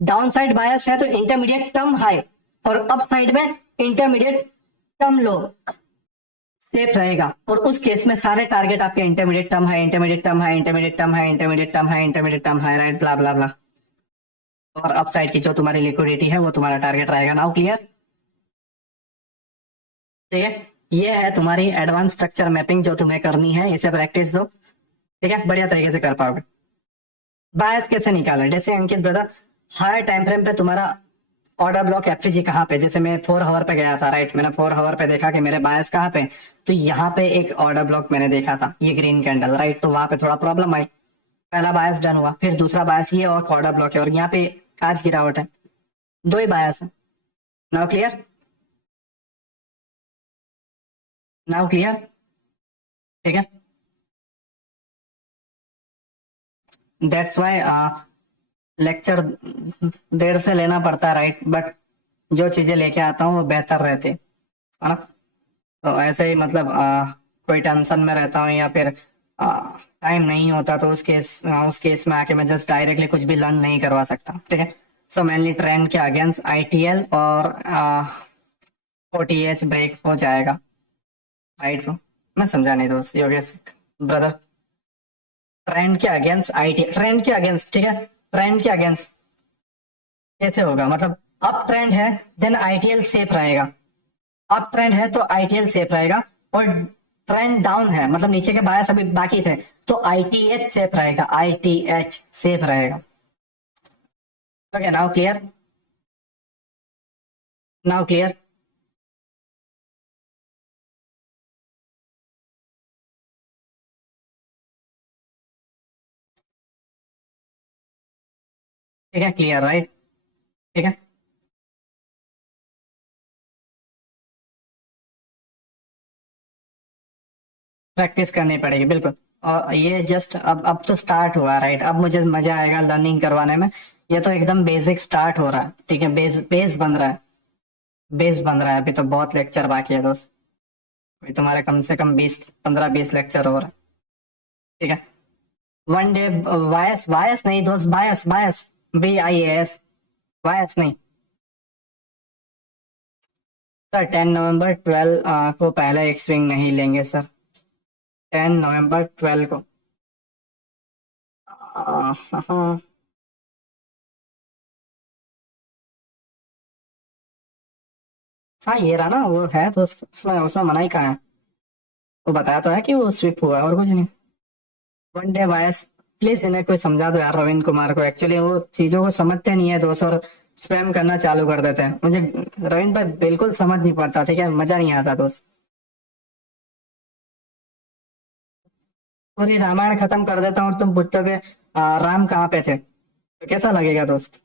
डाउन साइड बायस है तो इंटरमीडिएट टर्म हाई, और अप साइड में इंटरमीडिएट टर्म लो सेफ रहेगा। और उस केस में सारे टारगेट आपके intermediate term high, intermediate term high, intermediate term high, intermediate term high, intermediate term high, right, bla bla bla. और अप साइड की जो तुम्हारी लिक्विडिटी है वो तुम्हारा टारगेट रहेगा। Now clear? ठीक है, ये है तुम्हारी एडवांस स्ट्रक्चर मैपिंग जो तुम्हें करनी है, इसे प्रैक्टिस दो, ठीक है, बढ़िया तरीके से कर पाओगे। बायस कैसे निकाला? जैसे अंकित ब्रदर, हायर टाइम फ्रेम पे तुम्हारा ऑर्डर ब्लॉक एफजी कहाँ पे? जैसे मैं 4 आवर पे गया था, राइट, मैंने 4 आवर पे देखा कि मेरे बायस कहाँ पे, तो यहाँ पे एक ऑर्डर ब्लॉक मैंने देखा था, ये ग्रीन कैंडल, राइट, तो वहां पे थोड़ा प्रॉब्लम आई। पहला बायस डन हुआ, फिर दूसरा बायस ये और ऑर्डर ब्लॉक है, और यहाँ पे आज गिरावट है, 2 ही बायस है। Now clear? Now clear? ठीक है, दैट्स वाई लेक्चर देर से लेना पड़ता है, राइट, बट जो चीजें लेके आता हूँ वो बेहतर रहती है ना। तो ऐसे ही मतलब कोई टेंशन में रहता हूँ या फिर टाइम नहीं होता तो उस केस में आके मैं जस्ट डायरेक्टली कुछ भी लर्न नहीं करवा सकता, ठीक है। सो मेनली ट्रेंड के अगेंस्ट आईटीएल और ओटीएच ब्रेक हो जाएगा, राइट ब्रो? मैं समझा नहीं दोस्त, योगेश ब्रदर, ट्रेंड के अगेंस्ट आईटी, ट्रेंड के अगेंस्ट, ठीक है, ट्रेंड के अगेंस्ट कैसे होगा? मतलब अप ट्रेंड है देन आईटीएल सेफ रहेगा, अप ट्रेंड है तो आईटीएल सेफ रहेगा, और ट्रेंड डाउन है मतलब नीचे के बायस अभी बाकी थे तो आईटीएच सेफ रहेगा, आईटीएच सेफ रहेगा। Okay, now clear? Now clear? ठीक है, क्लियर, राइट, ठीक है, प्रैक्टिस करनी पड़ेगी बिल्कुल। और ये जस्ट अब तो स्टार्ट हुआ, राइट। अब मुझे मजा आएगा लर्निंग करवाने में। ये तो एकदम बेसिक स्टार्ट हो रहा है, ठीक है। बेस बेस बन रहा है, बेस बन रहा है। अभी तो बहुत लेक्चर बाकी है दोस्त। अभी तुम्हारे कम से कम 20 15 20 लेक्चर हो रहा है, ठीक है। वन डे वायस, वायस नहीं दोस्त, बायस, बायस, BIAS, वायस नहीं। सर 10 नवंबर 12 को पहले एक स्विंग नहीं लेंगे सर। 10 नवंबर 12 को। हाँ। हाँ ये रहा ना, वो है तो उसमें उसमें मना ही कहाँ है। वो बताया तो है कि वो स्विप हुआ है और कुछ नहीं। One day voice. प्लीज इन्हें कोई समझा दो यार, रविंद्र कुमार को। एक्चुअली वो चीजों को समझते नहीं है दोस्त, और स्पैम करना चालू कर देते हैं। मुझे रविंद्र भाई बिल्कुल समझ नहीं पड़ता, ठीक है, मजा नहीं आता दोस्त। पूरी रामायण खत्म कर देता हूँ और तुम पूछते हो कि राम कहाँ पे थे, तो कैसा लगेगा दोस्त।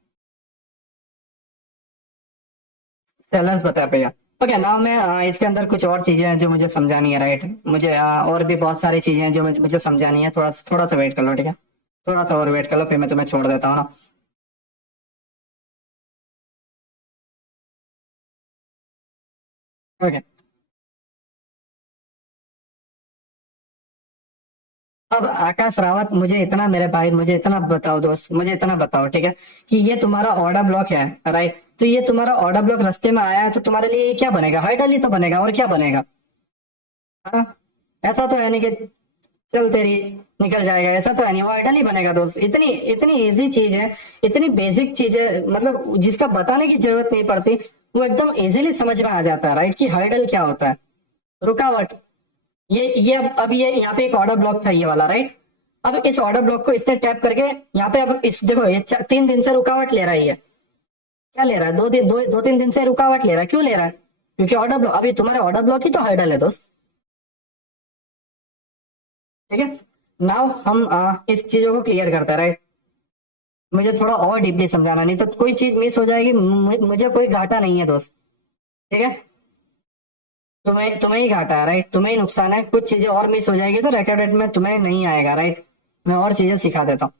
सेलर्स बता भैया। ओके नाउ मैं इसके अंदर कुछ और चीजें हैं जो मुझे समझानी है, राइट। मुझे और भी बहुत सारी चीजें हैं जो मुझे समझानी है। थोड़ा थोड़ा सा वेट कर लो, ठीक है। थोड़ा सा और वेट कर लो, फिर मैं तुम्हें छोड़ देता हूँ ना। ओके। अब आकाश रावत, मुझे इतना, मेरे भाई मुझे इतना बताओ दोस्त, मुझे इतना बताओ, ठीक है, कि ये तुम्हारा ऑर्डर ब्लॉक है, राइट। तो ये तुम्हारा ऑर्डर ब्लॉक रास्ते में आया है, तो तुम्हारे लिए ये क्या बनेगा, हर्डल ही तो बनेगा, और क्या बनेगा। हाँ। ऐसा तो है नहीं कि चल तेरी निकल जाएगा, ऐसा तो है नहीं, वो हर्डल ही बनेगा दोस्त। इतनी इतनी इजी चीज है, इतनी बेसिक चीज है, मतलब जिसका बताने की जरूरत नहीं पड़ती, वो एकदम इजीली समझ में आ जाता है, राइट, कि हर्डल क्या होता है। रुकावट। ये अब ये यहाँ पे एक ऑर्डर ब्लॉक था, ये वाला, राइट। अब इस ऑर्डर ब्लॉक को इससे टैप करके यहाँ पे, अब इस देखो, ये 3 दिन से रुकावट ले रहा है ये। क्या ले रहा है, 2 3 दिन से रुकावट ले रहा है। क्यों ले रहा है? क्योंकि ऑर्डर ब्लॉक, अभी तुम्हारे ऑर्डर ब्लॉक ही तो हर्डल है दोस्त, ठीक है। नाउ हम इस चीजों को क्लियर करते हैं, राइट। मुझे थोड़ा और डीपली समझाना, नहीं तो कोई चीज मिस हो जाएगी। मुझे कोई घाटा नहीं है दोस्त, ठीक है। तुम्हें तुम्हें ही घाटा है, राइट, तुम्हें ही नुकसान है। कुछ चीजें और मिस हो जाएगी तो रिकॉर्डेड में तुम्हें नहीं आएगा, राइट। मैं और चीजें सिखा देता हूँ।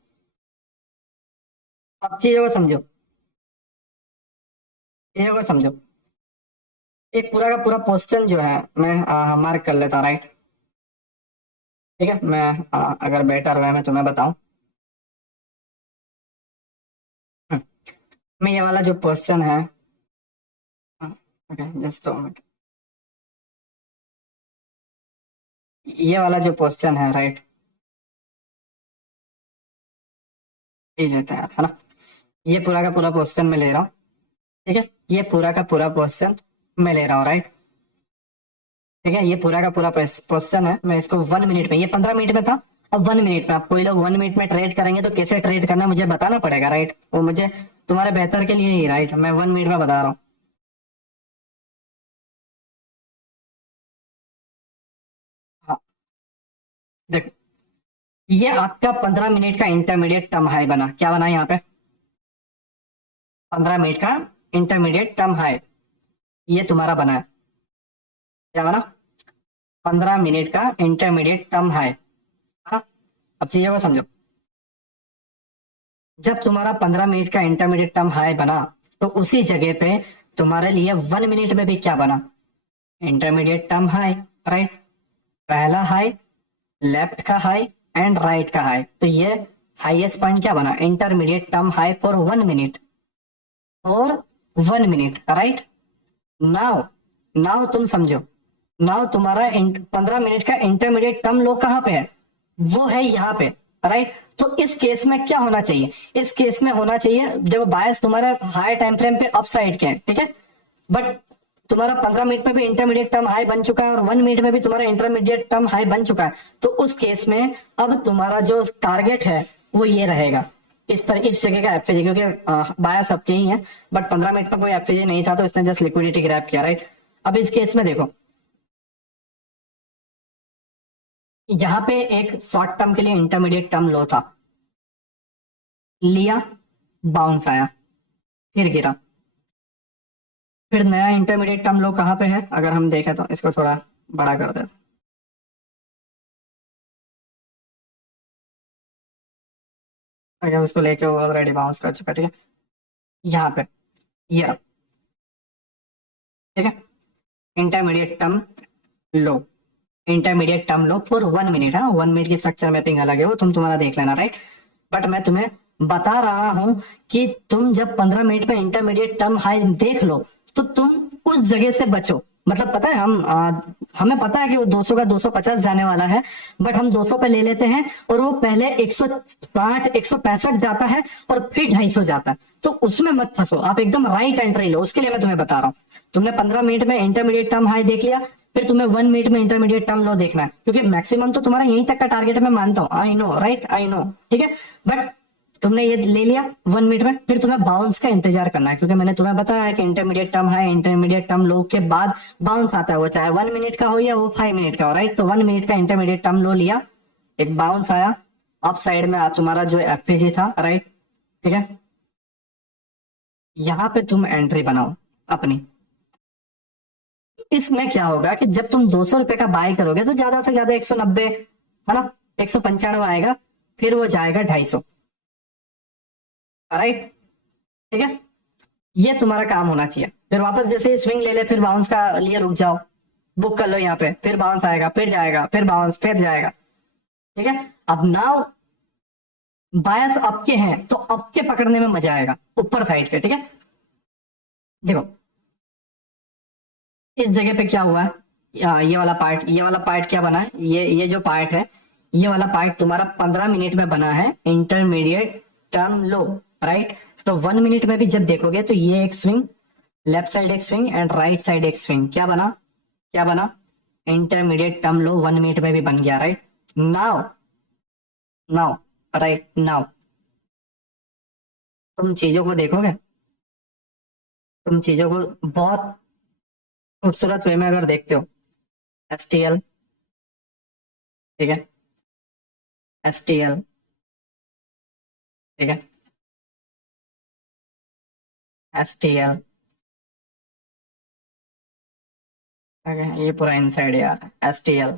अब चीजों को समझो, चीजों को समझो। एक पूरा का पूरा क्वेश्चन जो है मैं मार्क कर लेता हूँ, राइट। ठीक है, मैं अगर बेटर वे में तुम्हें बताऊं। हम्म, मैं ये वाला जो क्वेश्चन है, ओके जस्ट मिनट। ये वाला जो क्वेश्चन है, राइट, ये लेते हैं, है ना। ये पूरा का पूरा क्वेश्चन मैं ले रहा हूँ, ठीक है। ये पूरा का पूरा क्वेश्चन मैं ले रहा हूँ, राइट। ठीक है, ये पूरा का पूरा क्वेश्चन है। मैं इसको 1 मिनट में, ये 15 मिनट में था, अब 1 मिनट में। आप कोई लोग 1 मिनट में ट्रेड करेंगे तो कैसे ट्रेड करना मुझे बताना पड़ेगा, राइट। वो मुझे तुम्हारे बेहतर के लिए ही, राइट, मैं 1 मिनट में बता रहा हूँ। हाँ, देखो, ये आपका 15 मिनट का इंटरमीडिएट टर्म हाई बना। क्या बना यहाँ पे? 15 मिनट का इंटरमीडिएट टर्म हाई, ये तुम्हारा बना है। क्या बना? 15 मिनट का इंटरमीडिएट टर्म हाई। हाँ। अब चीजों को समझो। जब तुम्हारा 15 मिनट का इंटरमीडिएट टर्म हाई बना, तो उसी जगह पे तुम्हारे लिए 1 मिनट में भी क्या बना? Intermediate term high, right. पहला हाई, लेफ्ट का हाई एंड राइट का हाई। तो ये हाईएस्ट पॉइंट क्या बना? Intermediate term high for 1 minute, और 1 मिनट, राइट। नाउ, नाउ तुम समझो। नाउ तुम्हारा 15 मिनट का इंटरमीडिएट टर्म लो कहाँ पे है? वो है यहाँ पे, राइट। तो इस केस में क्या होना चाहिए? इस केस में होना चाहिए, जब बायस तुम्हारा हाई टाइम फ्रेम पे अप साइड के है, ठीक है, बट तुम्हारा 15 मिनट में भी इंटरमीडिएट टर्म हाई बन चुका है, और 1 मिनट में भी तुम्हारा इंटरमीडिएट टर्म हाई बन चुका है। तो उस केस में अब तुम्हारा जो टारगेट है वो ये रहेगा, इस जगह का एफएजी, क्योंकि बायस सबके ही है, बट 15 मिनट में कोई एफएजी नहीं था, तो इसने जस्ट लिक्विडिटी ग्रैब किया, राइट। अब इस केस में देखो, यहाँ पे एक शॉर्ट टर्म के लिए इंटरमीडिएट टर्म लो था, लिया, बाउंस आया, फिर गिरा। फिर नया इंटरमीडिएट टर्म लो कहाँ पे है? अगर हम देखें तो इसको थोड़ा बड़ा कर देते, अगर उसको लेके वो ऑलरेडी बाउंस कर चुका है, ठीक है। यहाँ पे ये रहा, ठीक है। Intermediate term low, intermediate term low for 1 minute. हाँ, 1 मिनट की स्ट्रक्चर मैपिंग अलग है, वो तुम्हारा देख लेना, राइट। बट मैं तुम्हें बता रहा हूं कि तुम जब 15 मिनट में इंटरमीडिएट टर्म हाई देख लो तो तुम उस जगह से बचो। मतलब पता है हमें पता है कि वो 200 का 250 जाने वाला है, बट हम 200 पे ले लेते हैं और वो पहले 160 165 जाता है और फिर 250 जाता है। तो उसमें मत फंसो, आप एकदम राइट एंट्री लो, उसके लिए मैं तुम्हें बता रहा हूँ। तुमने 15 मिनट में इंटरमीडिएट टर्म हाई देख लिया, फिर तुम्हें 1 मिनट में इंटरमीडिएट टर्म लो देखना है, क्योंकि मैक्सिमम तो तुम्हारा यहीं तक का टारगेट है, मैं मानता हूँ, I know, right, I know, ठीक है। बट तुमने ये ले लिया 1 मिनट में, फिर तुम्हें बाउंस का इंतजार करना है, क्योंकि मैंने तुम्हें बताया है कि इंटरमीडिएट टर्म है, इंटरमीडिएट टर्म लो के बाद बाउंस आता है, वो चाहे 1 मिनट का हो या वो 5 मिनट का हो, राइट। तो 1 मिनट का इंटरमीडिएट टर्म लो लिया, एक बाउंस आया, अप साइड में तुम्हारा जो एफपीजी था, राइट, ठीक है। यहाँ पे तुम एंट्री बनाओ अपनी। इसमें क्या होगा कि जब तुम 200 रुपए का बाय करोगे तो ज्यादा से ज्यादा 190, है ना, 195 आएगा, फिर वो जाएगा 250, राइट, ठीक है। ये तुम्हारा काम होना चाहिए। फिर वापस जैसे स्विंग ले ले, फिर बाउंस का लिए रुक जाओ, बुक कर लो यहाँ पे, फिर बाउंस आएगा, फिर जाएगा, फिर बाउंस, फिर जाएगा, ठीक है। अब नाउ बायस आपके हैं तो आपके पकड़ने में मजा आएगा ऊपर साइड के, ठीक है। देखो इस जगह पे क्या हुआ है, ये वाला पार्ट, ये वाला पार्ट क्या बना है, ये जो पार्ट है, ये वाला पार्ट तुम्हारा 15 मिनट में बना है इंटरमीडिएट टर्म लो, राइट। तो 1 मिनट में भी जब देखोगे तो ये एक स्विंग, लेफ्ट साइड एक स्विंग एंड राइट साइड एक स्विंग, क्या बना, क्या बना, इंटरमीडिएट टर्म लो 1 मिनट में भी बन गया, right. Now, now, right now तुम चीजों को देखोगे, तुम चीजों को बहुत खूबसूरत वे में अगर देखते हो, STL, ठीक है, STL, ठीक है, STL, ठीक है, ये पूरा इनसाइड यार, STL,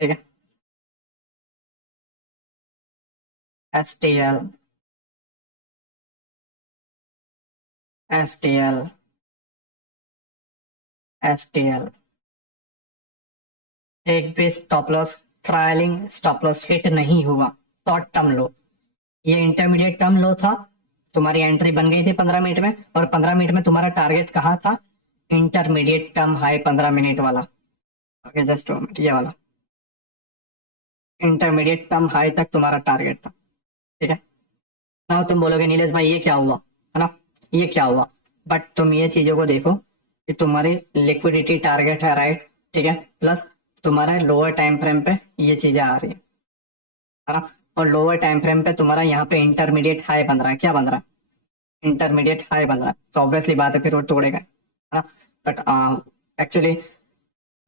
ठीक है, STL, STL, STL, एक भी stop loss, trailing stop loss hit नहीं हुआ, शॉर्ट टर्म लो। ये इंटरमीडिएट टर्म लो था, तुम्हारी एंट्री बन गई थी 15 मिनट में, और 15 मिनट में तुम्हारा टारगेट कहाँ था, इंटरमीडिएट टर्म हाई 15 मिनट वाला, ओके, जस्ट मिनट, ये वाला इंटरमीडिएट टर्म हाई तक तुम्हारा टारगेट था, ठीक है। ना तुम बोलोगे नीलेश भाई ये क्या हुआ, है ना, ये क्या हुआ, बट तुम ये चीजों को देखो कि तुम्हारी लिक्विडिटी टारगेट है, राइट, ठीक है, प्लस तुम्हारा लोअर टाइम फ्रेम पे ये चीजें आ रही है ना, और लोअर टाइम फ्रेम पे तुम्हारा यहाँ पे इंटरमीडिएट हाई बन रहा है, क्या बन रहा है, इंटरमीडिएट हाई बन रहा है, तो ऑब्वियसली बात है फिर वो तोड़ेगा, है ना। बट एक्चुअली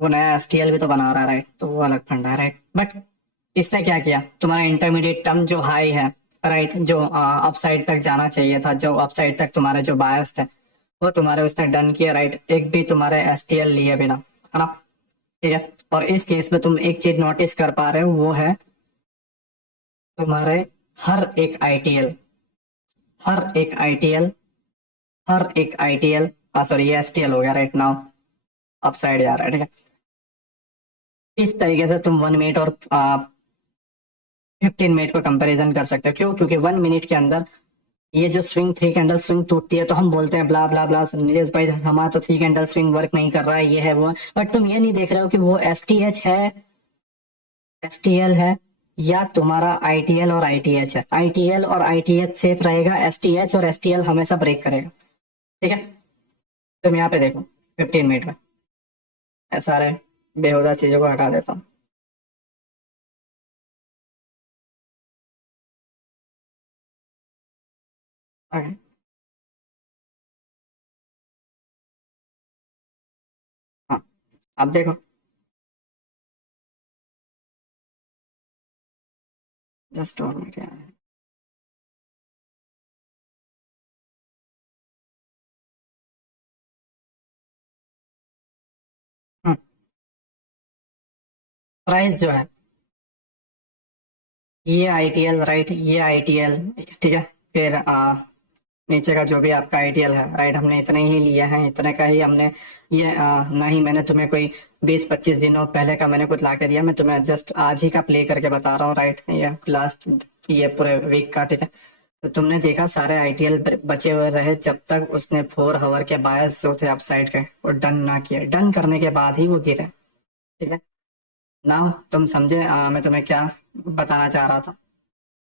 वो नया STL भी तो बना रहा है, राइट, तो वो अलग फंडा है, राइट। बट इसने क्या किया, तुम्हारा इंटरमीडिएट टर्म जो हाई है, राइट, जो अपसाइड तक जाना चाहिए था, जो अपसाइड तक तुम्हारे जो बायस थे, वो तुम्हारे उसने डन किया, राइट, एक भी तुम्हारे STL लिए बिना, है ना, ठीक है। और इस केस में तुम एक चीज नोटिस कर पा रहे हो, वो है तुम्हारे हर एक ITL, हर एक ITL, हर एक ITL, सॉरी ये STL हो गया, राइट नाउ अपसाइड जा रहा है, ठीक है। इस तरीके से तुम 1 मिनट और 15 मिनट को कंपैरिजन कर सकते हो, क्यों, क्योंकि 1 मिनट के अंदर ये जो स्विंग 3 कैंडल स्विंग टूटती है तो हम बोलते हैं ब्ला ब्ला ब्ला, नीरज भाई हमारा तो 3 कैंडल स्विंग वर्क नहीं कर रहा है, ये है वो है, बट तुम ये नहीं देख रहे हो कि वो STH है, STL है, या तुम्हारा ITL और ITH है, ITL और ITH सेफ रहेगा, STH और STL हमेशा ब्रेक करेगा, ठीक है। तुम यहाँ पे देखो 15 मिनट में, मैं सारे बेहुदा चीजों को हटा देता हूँ, ओके। हाँ, अब देखो, जस्ट 2 मिनट यार, प्राइस जो है, ये आईटीएल राइट, ये आईटीएल, ठीक है। फिर नीचे का जो भी आपका आईटीएल है राइट, हमने इतने ही लिया है, इतने का ही हमने ये ना ही मैंने तुम्हें कोई 20-25 दिनों पहले का मैंने कुछ ला के दिया, मैं तुम्हें जस्ट आज ही का प्ले करके बता रहा हूँ राइट, ये लास्ट ये पूरे वीक का, ठीक है। तो तुमने देखा सारे आईटीएल बचे हुए रहे जब तक उसने 4 आवर के बायस जो थे अपसाइड के वो डन ना किए, डन करने के बाद ही वो गिरे, ठीक है ना। तुम समझे मैं तुम्हें क्या बताना चाह रहा था,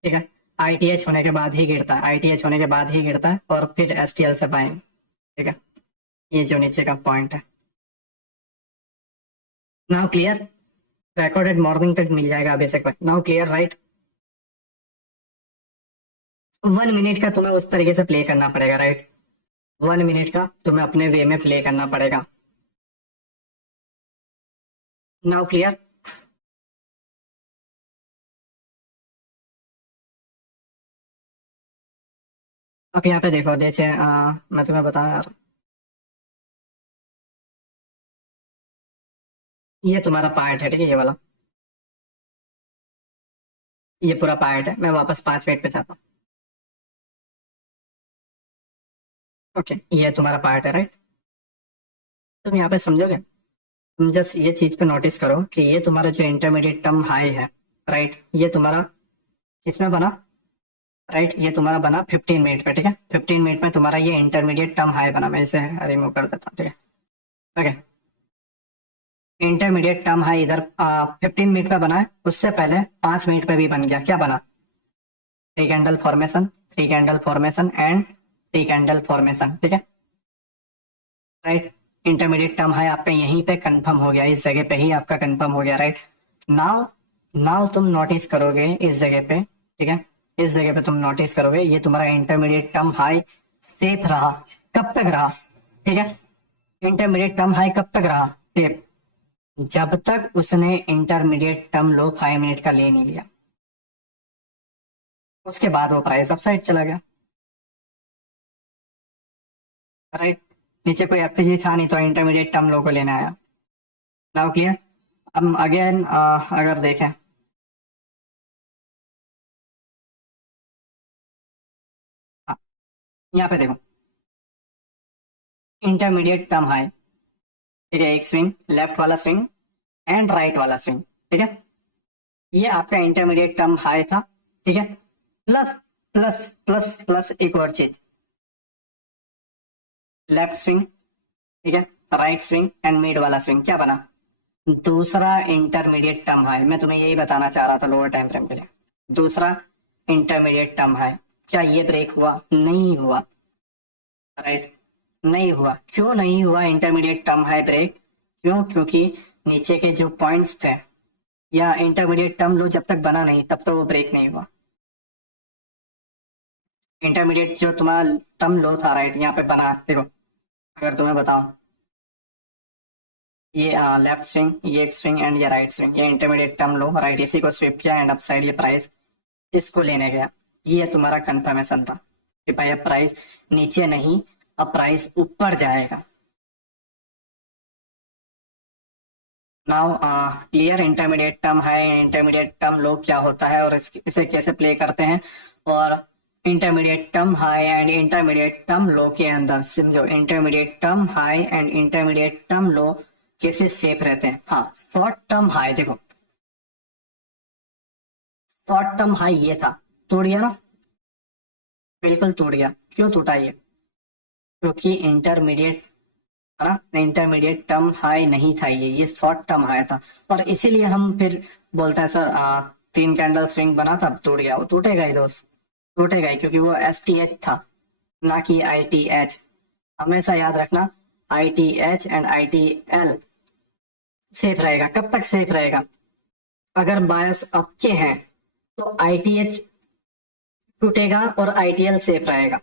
ठीक है। आईटीएच होने के बाद ही गिरता है, आईटीएच होने के बाद ही गिरता है और फिर एसटीएल से बाइंग, ठीक है। ये जो नीचे का पॉइंट है, नाउ क्लियर। रिकॉर्डेड मॉर्निंग तक मिल जाएगा बेसिक पर, नाउ क्लियर राइट। 1 मिनट का तुम्हें उस तरीके से प्ले करना पड़ेगा राइट, 1 मिनट का तुम्हें अपने वे में प्ले करना पड़ेगा। Now clear. अब यहाँ पे देखो, जैसे मैं तुम्हें बता यार, ये तुम्हारा पार्ट है, ठीक है, ये वाला, ये पूरा पार्ट है। मैं वापस 5 मिनट पे जाता हूँ, ओके। ये तुम्हारा पार्ट है राइट, तुम यहाँ पे समझोगे। तुम जस्ट ये चीज पे नोटिस करो कि ये तुम्हारा जो इंटरमीडिएट टर्म हाई है राइट, ये तुम्हारा किसमें बना राइट, ये तुम्हारा बना 15 मिनट पे, ठीक है। 15 मिनट में तुम्हारा ये इंटरमीडिएट टर्म हाई बना, मैं इसे रिमूव कर देता हूँ, ठीक है, ओके। इंटरमीडिएट टर्म हाई इधर 15 मिनट पे बना है, उससे पहले 5 मिनट पे भी बन गया, क्या बना, three candle formation, three candle formation and three candle formation, ठीक है राइट। इंटरमीडिएट टर्म हाई आपका यहीं पे कंफर्म हो गया, इस जगह पे ही आपका कंफर्म हो गया राइट। नाउ नाउ तुम नोटिस करोगे इस जगह पे, ठीक है, इस जगह पे तुम नोटिस करोगे ये तुम्हारा इंटरमीडिएट टर्म हाई सेफ रहा, कब तक रहा, ठीक है। इंटरमीडिएट टर्म हाई कब तक रहा सेफ, जब तक उसने इंटरमीडिएट टर्म लो 5 मिनट का ले नहीं लिया, उसके बाद वो प्राइस अपसाइड चला गया राइट। नीचे कोई एफपीजी था नहीं तो इंटरमीडिएट टर्म लो को लेना आया। Now clear. अब अगेन अगर देखें, हाँ, यहाँ पे देखो इंटरमीडिएट टर्म हाई, ठीक है, एक स्विंग, लेफ्ट वाला स्विंग एंड राइट वाला स्विंग, ठीक है। ये आपका इंटरमीडिएट टर्म हाई था, ठीक है। प्लस प्लस प्लस प्लस एक और चीज, लेफ्ट स्विंग, ठीक है, राइट स्विंग एंड मिड वाला स्विंग, क्या बना, दूसरा इंटरमीडिएट टर्म हाई। मैं तुम्हें यही बताना चाह रहा था लोअर टाइम फ्रेम के लिए, दूसरा इंटरमीडिएट टर्म हाई। क्या ये ब्रेक हुआ, नहीं हुआ राइट, नहीं हुआ। क्यों नहीं हुआ इंटरमीडिएट टर्म हाई ब्रेक, क्यों, क्योंकि नीचे के जो पॉइंट्स थे या इंटरमीडिएट टर्म लो जब तक बना नहीं तब तक वो ब्रेक नहीं हुआ। इंटरमीडिएट जो तुम्हारा टर्म लो था राइट, यहाँ पे बना, देखो अगर तुम्हें बताओ, ये लेफ्ट स्विंग, ये स्विंग एंड ये राइट स्विंग, ये इंटरमीडिएट टर्म लो राइट, इसी को स्विप किया एंड अपसाइड ये प्राइस इसको लेने गया, ये तुम्हारा कंफर्मेशन था कि भाई अब प्राइस नीचे नहीं, अब प्राइस ऊपर जाएगा। नाउ क्लियर, इंटरमीडिएट टर्म है, इंटरमीडिएट टर्म लो क्या होता है और इसे कैसे प्ले करते हैं, और intermediate term high and intermediate term लो के अंदर समझो intermediate term high and intermediate term लो कैसे सेफ रहते हैं। हाँ, शॉर्ट टर्म हाई देखो, शॉर्ट टर्म हाई ये था, टूट गया ना, बिल्कुल टूट गया। क्यों टूटा ये, क्योंकि इंटरमीडिएट है ना, इंटरमीडिएट टर्म हाई नहीं था, ये शॉर्ट टर्म हाई था। और इसीलिए हम फिर बोलते हैं सर 3 कैंडल स्विंग बना था टूट गया, वो टूटेगा ही दोस्त, टूटेगा ही, क्योंकि वो एस टी एच था ना कि आई टी एच। हमेशा याद रखना I T H and I T L safe रहेगा। कब तक सेफ रहेगा, अगर बायस अप के हैं तो आई टी एच टूटेगा और आई टी एल सेफ रहेगा,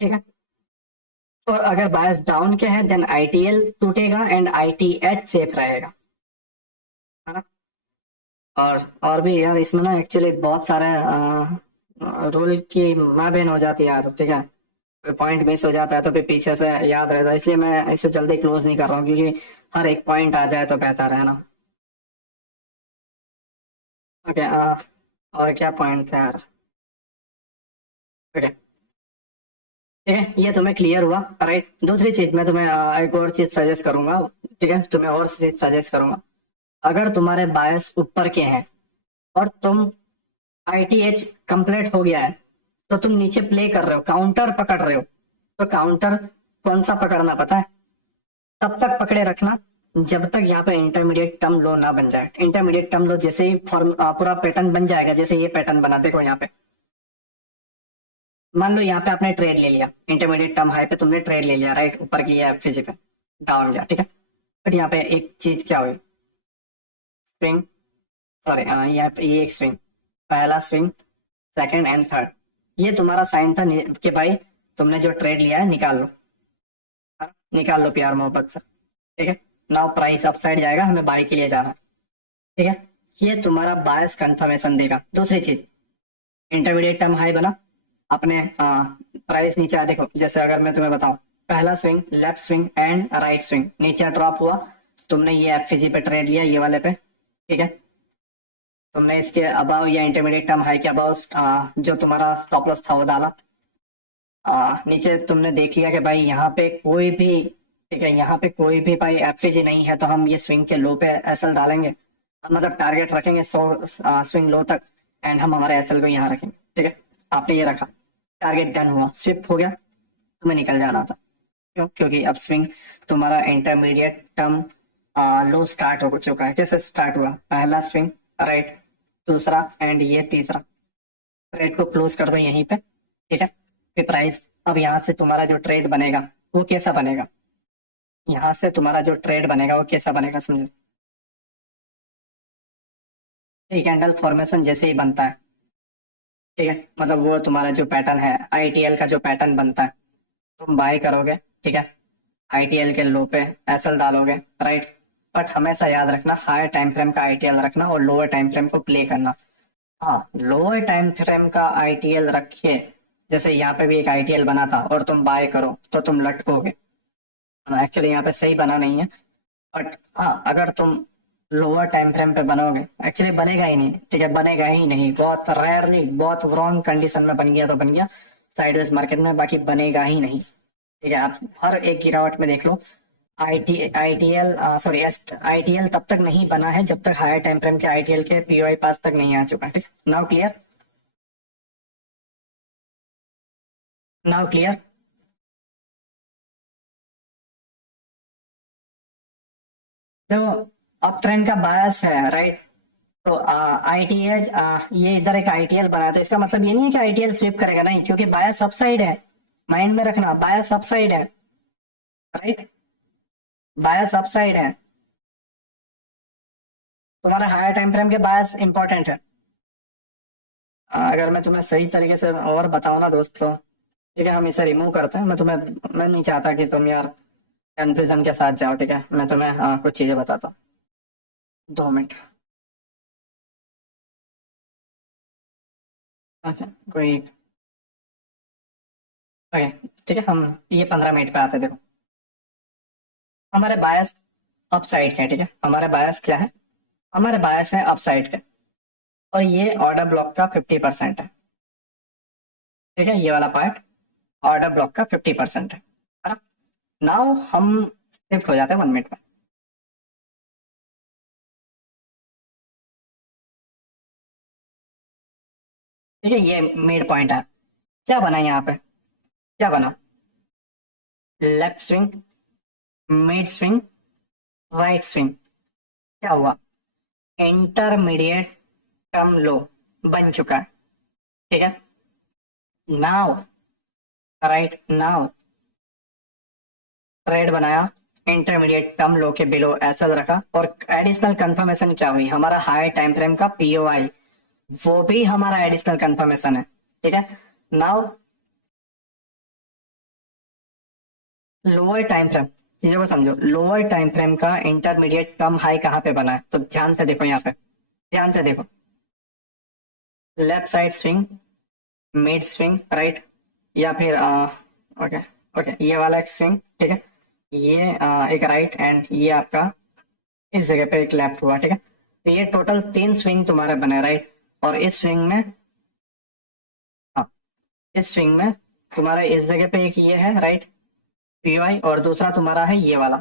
ठीक है। और अगर बायस डाउन के हैं देन आईटीएल टूटेगा एंड आईटीएच सेफ रहेगा, है ना। और भी यार इसमें ना एक्चुअली बहुत सारे रूल की माँ बहन हो जाती है यार, ठीक है। पॉइंट मिस हो जाता है तो फिर पीछे से याद रहता है, इसलिए मैं इसे जल्दी क्लोज नहीं कर रहा हूँ, क्योंकि हर एक पॉइंट आ जाए तो बेहतर है ना। ओके, और क्या पॉइंट था यार। ओके, ठीक है, ये तुम्हें क्लियर हुआ, राइट। दूसरी चीज मैं तुम्हें एक और चीज सजेस्ट करूंगा, ठीक है, तुम्हें और चीज सजेस्ट करूंगा। अगर तुम्हारे बायस ऊपर के हैं और तुम आईटीएच कंप्लीट हो गया है, तो तुम नीचे प्ले कर रहे हो, काउंटर पकड़ रहे हो, तो काउंटर कौन सा पकड़ना पता है? तब तक पकड़े रखना जब तक यहाँ पे इंटरमीडिएट टर्म लो ना बन जाए। इंटरमीडिएट टर्म लो जैसे ही फॉर्म पूरा पैटर्न बन जाएगा, जैसे ये पैटर्न बना, देखो यहाँ पे मान लो यहाँ पे आपने ट्रेड ले लिया, इंटरमीडिएट टर्म हाई पे तुमने ट्रेड ले लिया, राइट, ऊपर की ये एफजीजी पे डाउन गया, ठीक है। बट यहाँ पे एक चीज क्या हुई, स्विंग, सॉरी, यहाँ पे ये एक स्विंग, पहला स्विंग, सेकंड एंड थर्ड, ये तुम्हारा साइन था कि भाई तुमने जो ट्रेड लिया है निकाल लो, हाँ, निकाल लो प्यार मोहब्बत से, ठीक है। नाउ प्राइस अप साइड जाएगा, हमें बाई के लिए जाना है, ठीक है। ये तुम्हारा बायस कंफर्मेशन देगा। दूसरी चीज, इंटरमीडिएट टर्म हाई बना, अपने प्राइस नीचे देखो, जैसे अगर मैं तुम्हें बताऊं, पहला swing, left swing and right swing, नीचे ड्रॉप हुआ, तुमने ये एफजी पे ट्रेड लिया, ये वाले पे, ठीक है। तुमने इसके अबाव या इंटरमीडिएट टर्म हाई के अबाव जो तुम्हारा स्टॉप लॉस था वो डाला, नीचे तुमने देख लिया कि भाई यहाँ पे कोई भी, ठीक है, यहाँ पे कोई भी भाई एफजी नहीं है, तो हम ये स्विंग के लो पे एसएल डालेंगे, मतलब टारगेट रखेंगे 100 स्विंग लो तक, एंड हम हमारे एसएल को यहाँ रखेंगे, ठीक है। आपने ये रखा, टारगेट डन हुआ, स्विप हो गया, तुम्हें निकल जाना था। क्यों? क्योंकि अब स्विंग तुम्हारा इंटरमीडिएट टर्म लो स्टार्ट हो चुका है। कैसे स्टार्ट हुआ? पहला स्विंग, राइट, दूसरा एंड ये तीसरा, ट्रेड को क्लोज कर दो यहीं पे, ठीक है। फिर प्राइस, अब यहाँ से तुम्हारा जो ट्रेड बनेगा वो कैसा बनेगा, यहाँ से तुम्हारा जो ट्रेड बनेगा वो कैसा बनेगा, समझो, एक कैंडल फॉर्मेशन जैसे ही बनता है, ठीक है, मतलब वो तुम्हारा जो पैटर्न है, आईटीएल का जो पैटर्न बनता है, तुम बाय करोगे, ठीक है, आईटीएल के लो पे एसएल डालोगे, राइट। बट हमेशा याद रखना, हायर टाइम फ्रेम का आईटीएल रखना और लोअर टाइम फ्रेम को प्ले करना। हाँ, लोअर टाइम फ्रेम का आईटीएल रखिए, जैसे यहाँ पे भी एक आईटीएल बना था और तुम बाय करो तो तुम लटकोगे, एक्चुअली यहाँ पे सही बना नहीं है, बट हाँ अगर तुम लोअर टाइम फ्रेम पे बनोगे, एक्चुअली बनेगा ही नहीं, ठीक है, बनेगा ही नहीं, बहुत रेयरली, बहुत रॉन्ग कंडीशन में बन गया तो बन गया साइडवेज मार्केट में, बाकी बनेगा ही नहीं, ठीक है। आप हर एक गिरावट में देख लो, आईटीएल सॉरी आईटीएल तब तक नहीं बना है जब तक हायर टाइम फ्रेम के आईटीएल के पीओआई पास तक नहीं आ चुका है, ठीक है। Now clear, now clear. देखो, अब ट्रेंड का बायस है, राइट, तो आईटीएल, ये इधर एक आईटीएल बना, तो इसका मतलब ये नहीं है कि आईटीएल स्विप करेगा, नहीं, क्योंकि बायस अपसाइड है, माइंड में रखना, बायस अपसाइड है, राइट, बायस अपसाइड है, तुम्हारा हायर टाइम फ्रेम के बायस इंपॉर्टेंट है। अगर मैं तुम्हें सही तरीके से और बताऊं ना दोस्तों, ठीक है, हम इसे रिमूव करते हैं, मैं नहीं चाहता कि तुम यार कंफ्यूजन के साथ जाओ, ठीक है। मैं तुम्हें कुछ चीजें बताता हूँ, 2 मिनट, ओके, कोई, ओके, ठीक है, हम ये 15 मिनट पे आते हैं। देखो, हमारे बायस अपसाइड के हैं, ठीक है, हमारे बायस क्या है, हमारे बायस है अपसाइड के, और ये ऑर्डर ब्लॉक का 50% है, ठीक है, ये वाला पार्ट ऑर्डर ब्लॉक का 50% है ना। नाउ हम शिफ्ट हो जाते हैं 1 मिनट में, ठीक है, ये मिड पॉइंट है, क्या बना यहाँ पे, क्या बना, left swing, mid swing, right swing, क्या हुआ, इंटरमीडिएट टर्म लो बन चुका है, ठीक है। नाउ, राइट, नाउ ट्रेड बनाया, इंटरमीडिएट टर्म लो के बिलो एसएल रखा, और एडिशनल कंफर्मेशन क्या हुई, हमारा हाई टाइम फ्रेम का पीओआई, वो भी हमारा एडिशनल कंफर्मेशन है, ठीक है। नाउ लोअर टाइम फ्रेम, चीजों को समझो, लोअर टाइम फ्रेम का इंटरमीडिएट टर्म हाई कहाँ पे बना है, तो ध्यान से देखो, यहाँ पे ध्यान से देखो, left side swing, mid swing, right, या फिर ओके, ओके, ये वाला एक स्विंग, ठीक है, ये एक राइट एंड ये आपका इस जगह पे एक लेफ्ट हुआ, ठीक है। तो ये टोटल 3 स्विंग तुम्हारे बने, राइट। और इस स्विंग में, हाँ, इस स्विंग में तुम्हारा इस जगह पे एक ये है राइट पीवाई, और दूसरा तुम्हारा है ये वाला,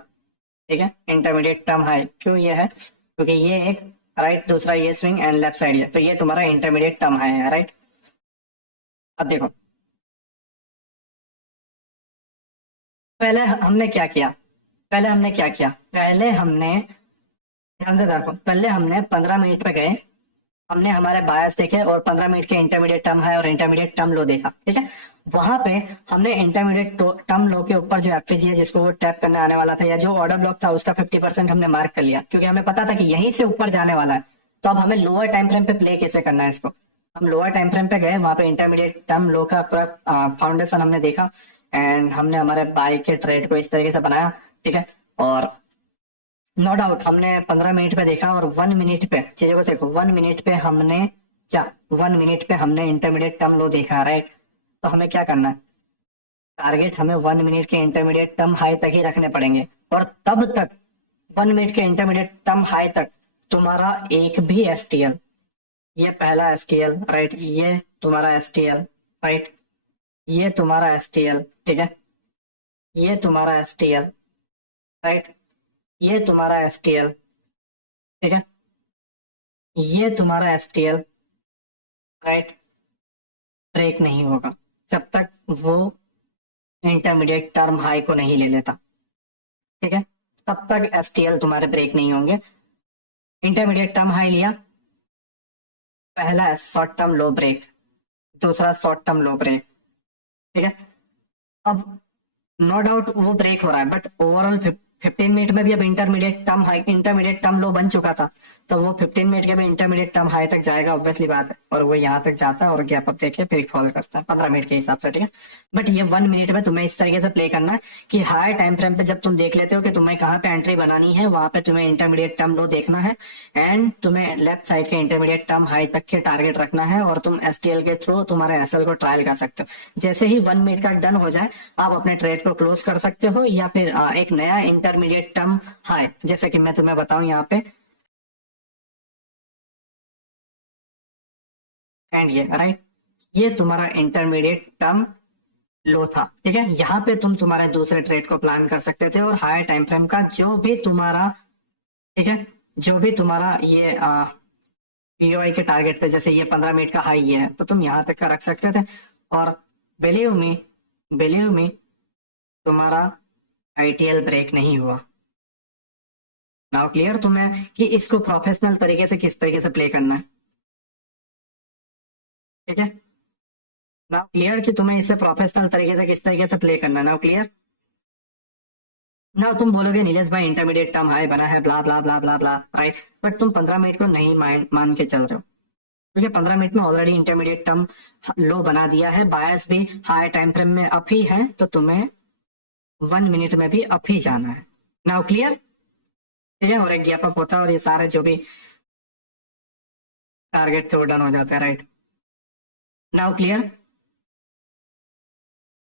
ठीक है, इंटरमीडिएट टर्म हाई। क्यों ये है? क्योंकि ये एक राइट, दूसरा ये स्विंग एंड लेफ्ट साइड है, तो ये तुम्हारा इंटरमीडिएट टर्म हाई है राइट। अब देखो पहले हमने क्या किया, पहले हमने ध्यान से देखो, पहले हमने 15 मिनट पे गए, हमने हमारे बायस देखे और 15 मिनट के इंटरमीडिएट टर्म हाई और इंटरमीडिएट टर्म लो देखा, ठीक है। वहां पे हमने इंटरमीडिएट टर्म लो के ऊपर जो एफएजी है जिसको वो टैप करने आने वाला था, या जो ऑर्डर ब्लॉक था उसका 50% हमने मार्क कर लिया, क्योंकि हमें पता था कि यहीं से ऊपर जाने वाला है। तो अब हमें लोअर टाइम फ्रेम पे प्ले कैसे करना है इसको। हम लोअर टाइम फ्रेम पे गए, वहां पे इंटरमीडिएट टर्म लो का पूरा फाउंडेशन हमने देखा, एंड हमने हमारे बाय के ट्रेड को इस तरीके से बनाया, ठीक है। और नो डाउट हमने 15 मिनट पे देखा, और 1 मिनट पे चीजों को देखो, 1 मिनट पे हमने क्या, 1 मिनट पे हमने इंटरमीडिएट टर्म लो देखा राइट। तो हमें क्या करना है, टारगेट हमें 1 मिनट के इंटरमीडिएट टर्म हाई तक ही रखने पड़ेंगे, और तब तक 1 मिनट के इंटरमीडिएट टर्म हाई तक तुम्हारा एक भी एसटीएल, ये पहला एसटीएल राइट, ये तुम्हारा एसटीएल राइट, ये तुम्हारा एसटीएल, ठीक है, ये तुम्हारा एसटीएल राइट, ये तुम्हारा एसटीएल, ठीक है, ये तुम्हारा एसटीएल राइट, ब्रेक नहीं होगा जब तक वो इंटरमीडिएट टर्म हाई को नहीं ले लेता, ठीक है। तब तक एसटीएल तुम्हारे ब्रेक नहीं होंगे। इंटरमीडिएट टर्म हाई लिया, पहला शॉर्ट टर्म लो ब्रेक, दूसरा शॉर्ट टर्म लो ब्रेक, ठीक है। अब नो डाउट वो ब्रेक हो रहा है, बट ओवरऑल 15 मिनट में भी अब इंटरमीडिएट टर्म लो बन चुका था, तो वो 15 मिनट के भी इंटरमीडिएट टर्म हाई तक जाएगा, ऑब्वियसली बात है, और वो यहाँ तक जाता है और गैप अप देके फिर फॉल करता है 15 मिनट के हिसाब से, ठीक है। बट ये 1 मिनट में तुम्हें इस तरीके से प्ले करना है कि हाई टाइम फ्रेम पे जब तुम देख लेते हो कि तुम्हें कहाँ पे एंट्री बनानी है, वहां पे तुम्हें इंटरमीडिएट टर्म लो देखना है, एंड तुम्हें लेफ्ट साइड के इंटरमीडिएट टर्म हाई तक के टारगेट रखना है, और तुम एसटीएल के थ्रू तुम्हारे एसएल को ट्रायल कर सकते हो। जैसे ही 1 मिनट का डन हो जाए, आप अपने ट्रेड को क्लोज कर सकते हो, या फिर एक नया इंटरमीडिएट टर्म हाई, जैसे कि मैं तुम्हें बताऊं यहाँ पे, एंड ये राइट, ये तुम्हारा इंटरमीडिएट टर्म लो था, ठीक है। यहाँ पे तुम तुम्हारे दूसरे ट्रेड को प्लान कर सकते थे, और हायर टाइम फ्रेम का जो भी तुम्हारा, ठीक है, जो भी तुम्हारा ये पीओआई के टारगेट थे, जैसे ये 15 मिनट का हाई ये है, तो तुम यहाँ तक का रख सकते थे, और बिलीव मी तुम्हारा आईटीएल ब्रेक नहीं हुआ। नाउ क्लियर तुम्हें कि इसको प्रोफेशनल तरीके से किस तरीके से प्ले करना है, ठीक है। नाउ क्लियर कि तुम्हें इसे प्रोफेशनल तरीके से किस तरीके से प्ले करना है। Now clear. ना तुम बोलोगे नीलेश भाई इंटरमीडिएट टर्म हाई बना है, ब्ला bla bla bla blah right, but तुम 15 मिनट को नहीं मान के चल रहे हो, क्योंकि 15 मिनट में ऑलरेडी इंटरमीडिएट टर्म लो बना दिया है, बायस भी हाई टाइम फ्रेम में अप ही है, तो तुम्हें 1 मिनट में भी अप ही जाना है। नाउ क्लियर, ठीक है। और एक गैप अप होता है, और ये सारे जो भी टारगेट थे वो डन हो जाते हैं राइट। नाउ क्लियर,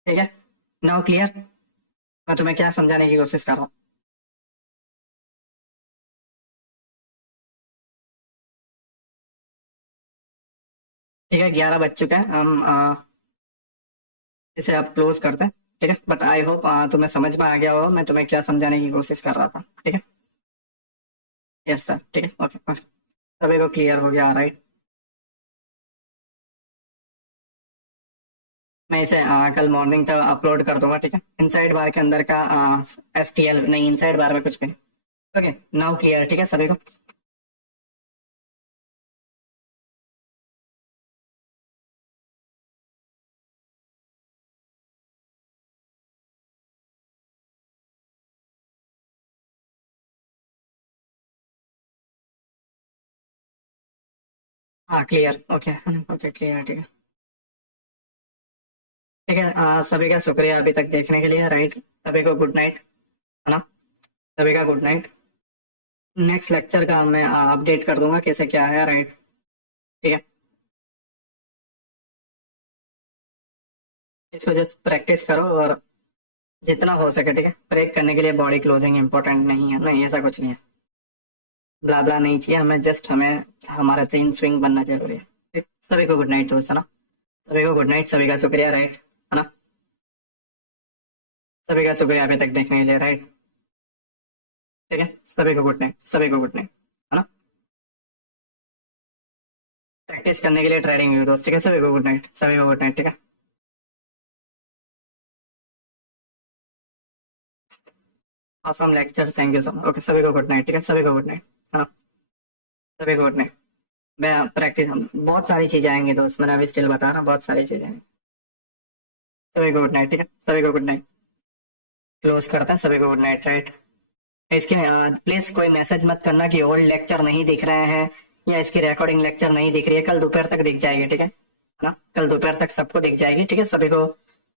ठीक है। नाउ क्लियर, मैं तुम्हें क्या समझाने की कोशिश कर रहा हूँ। ठीक है, 11 बज चुका है, हम इसे अब क्लोज करते हैं, ठीक है। बट आई होप तुम्हें समझ में आ गया हो मैं तुम्हें क्या समझाने की कोशिश कर रहा था, ठीक है। यस सर, ठीक है, ओके ओके, सभी को क्लियर हो गया राइट। मैं इसे कल मॉर्निंग तक अपलोड कर दूंगा, ठीक है। इनसाइड बार के अंदर का एसटीएल नहीं, इनसाइड बार में कुछ भी नहीं। ओके, नाउ क्लियर, ठीक है सभी को। हाँ क्लियर, ओके ओके क्लियर, ठीक है। ठीक है, सभी का शुक्रिया अभी तक देखने के लिए राइट। सभी को गुड नाइट, है ना, सभी का गुड नाइट। नेक्स्ट लेक्चर का मैं अपडेट कर दूंगा कैसे क्या है राइट, ठीक है। इसको जस्ट प्रैक्टिस करो, और जितना हो सके, ठीक है। ब्रेक करने के लिए बॉडी क्लोजिंग इंपॉर्टेंट नहीं है, नहीं ऐसा कुछ नहीं है, ब्ला ब्ला नहीं चाहिए हमें, जस्ट हमें हमारा 3 स्विंग बनना जरूरी है। सभी को गुड नाइट दोस्त, है ना। सभी को गुड नाइट, सभी का शुक्रिया, राइट, है ना। सभी का शुक्रिया अभी तक देखने के लिए, राइट। ठीक है, सभी को गुड नाइट, सभी को गुड नाइट, है ना। प्रैक्टिस करने के लिए ट्रेडिंग व्यू दोस्त, ठीक है। सभी को गुड नाइट, सभी को गुड नाइट, ठीक है। awesome lecture, thank you so much. Okay, सभी को गुड नाइट, ठीक है। सभी को गुड नाइट, है ना। सभी को गुड नाइट। मैं प्रैक्टिस, बहुत सारी चीजें आएंगी दोस्त, मैंने अभी स्टिल बता रहा, बहुत सारी चीजें आएंगी। सभी को गुड नाइट, ठीक है। सभी को गुड नाइट, क्लोज करता है। सभी को गुड नाइट, राइट। इसके प्लीज कोई मैसेज मत करना कि ओल्ड लेक्चर नहीं दिख रहे हैं या इसकी रिकॉर्डिंग लेक्चर नहीं दिख रही है। कल दोपहर तक दिख जाएगी, ठीक है ना। कल दोपहर तक सबको दिख जाएगी, ठीक है। सभी को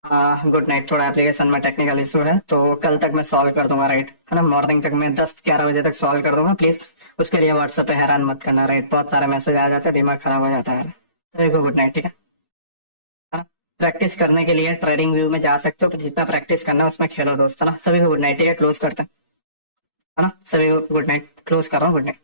गुड नाइट। थोड़ा एप्लीकेशन में टेक्निकल इशू है तो कल तक मैं सॉल्व कर दूंगा, राइट, है ना। मॉर्निंग तक मैं 10-11 बजे तक सॉल्व कर दूंगा। प्लीज उसके लिए व्हाट्सएप पे हैरान मत करना, राइट। बहुत सारे मैसेज आ जाते हैं, दिमाग खराब हो जाता है। सभी को गुड नाइट, ठीक है ना। प्रैक्टिस करने के लिए ट्रेडिंग व्यू में जा सकते हो, जितना प्रैक्टिस करना है उसमें खेलो दोस्त, है ना। सभी को गुड नाइट, ठीक है। क्लोज करते हैं, है ना। सभी को गुड नाइट, क्लोज कर रहा हूँ, गुड नाइट।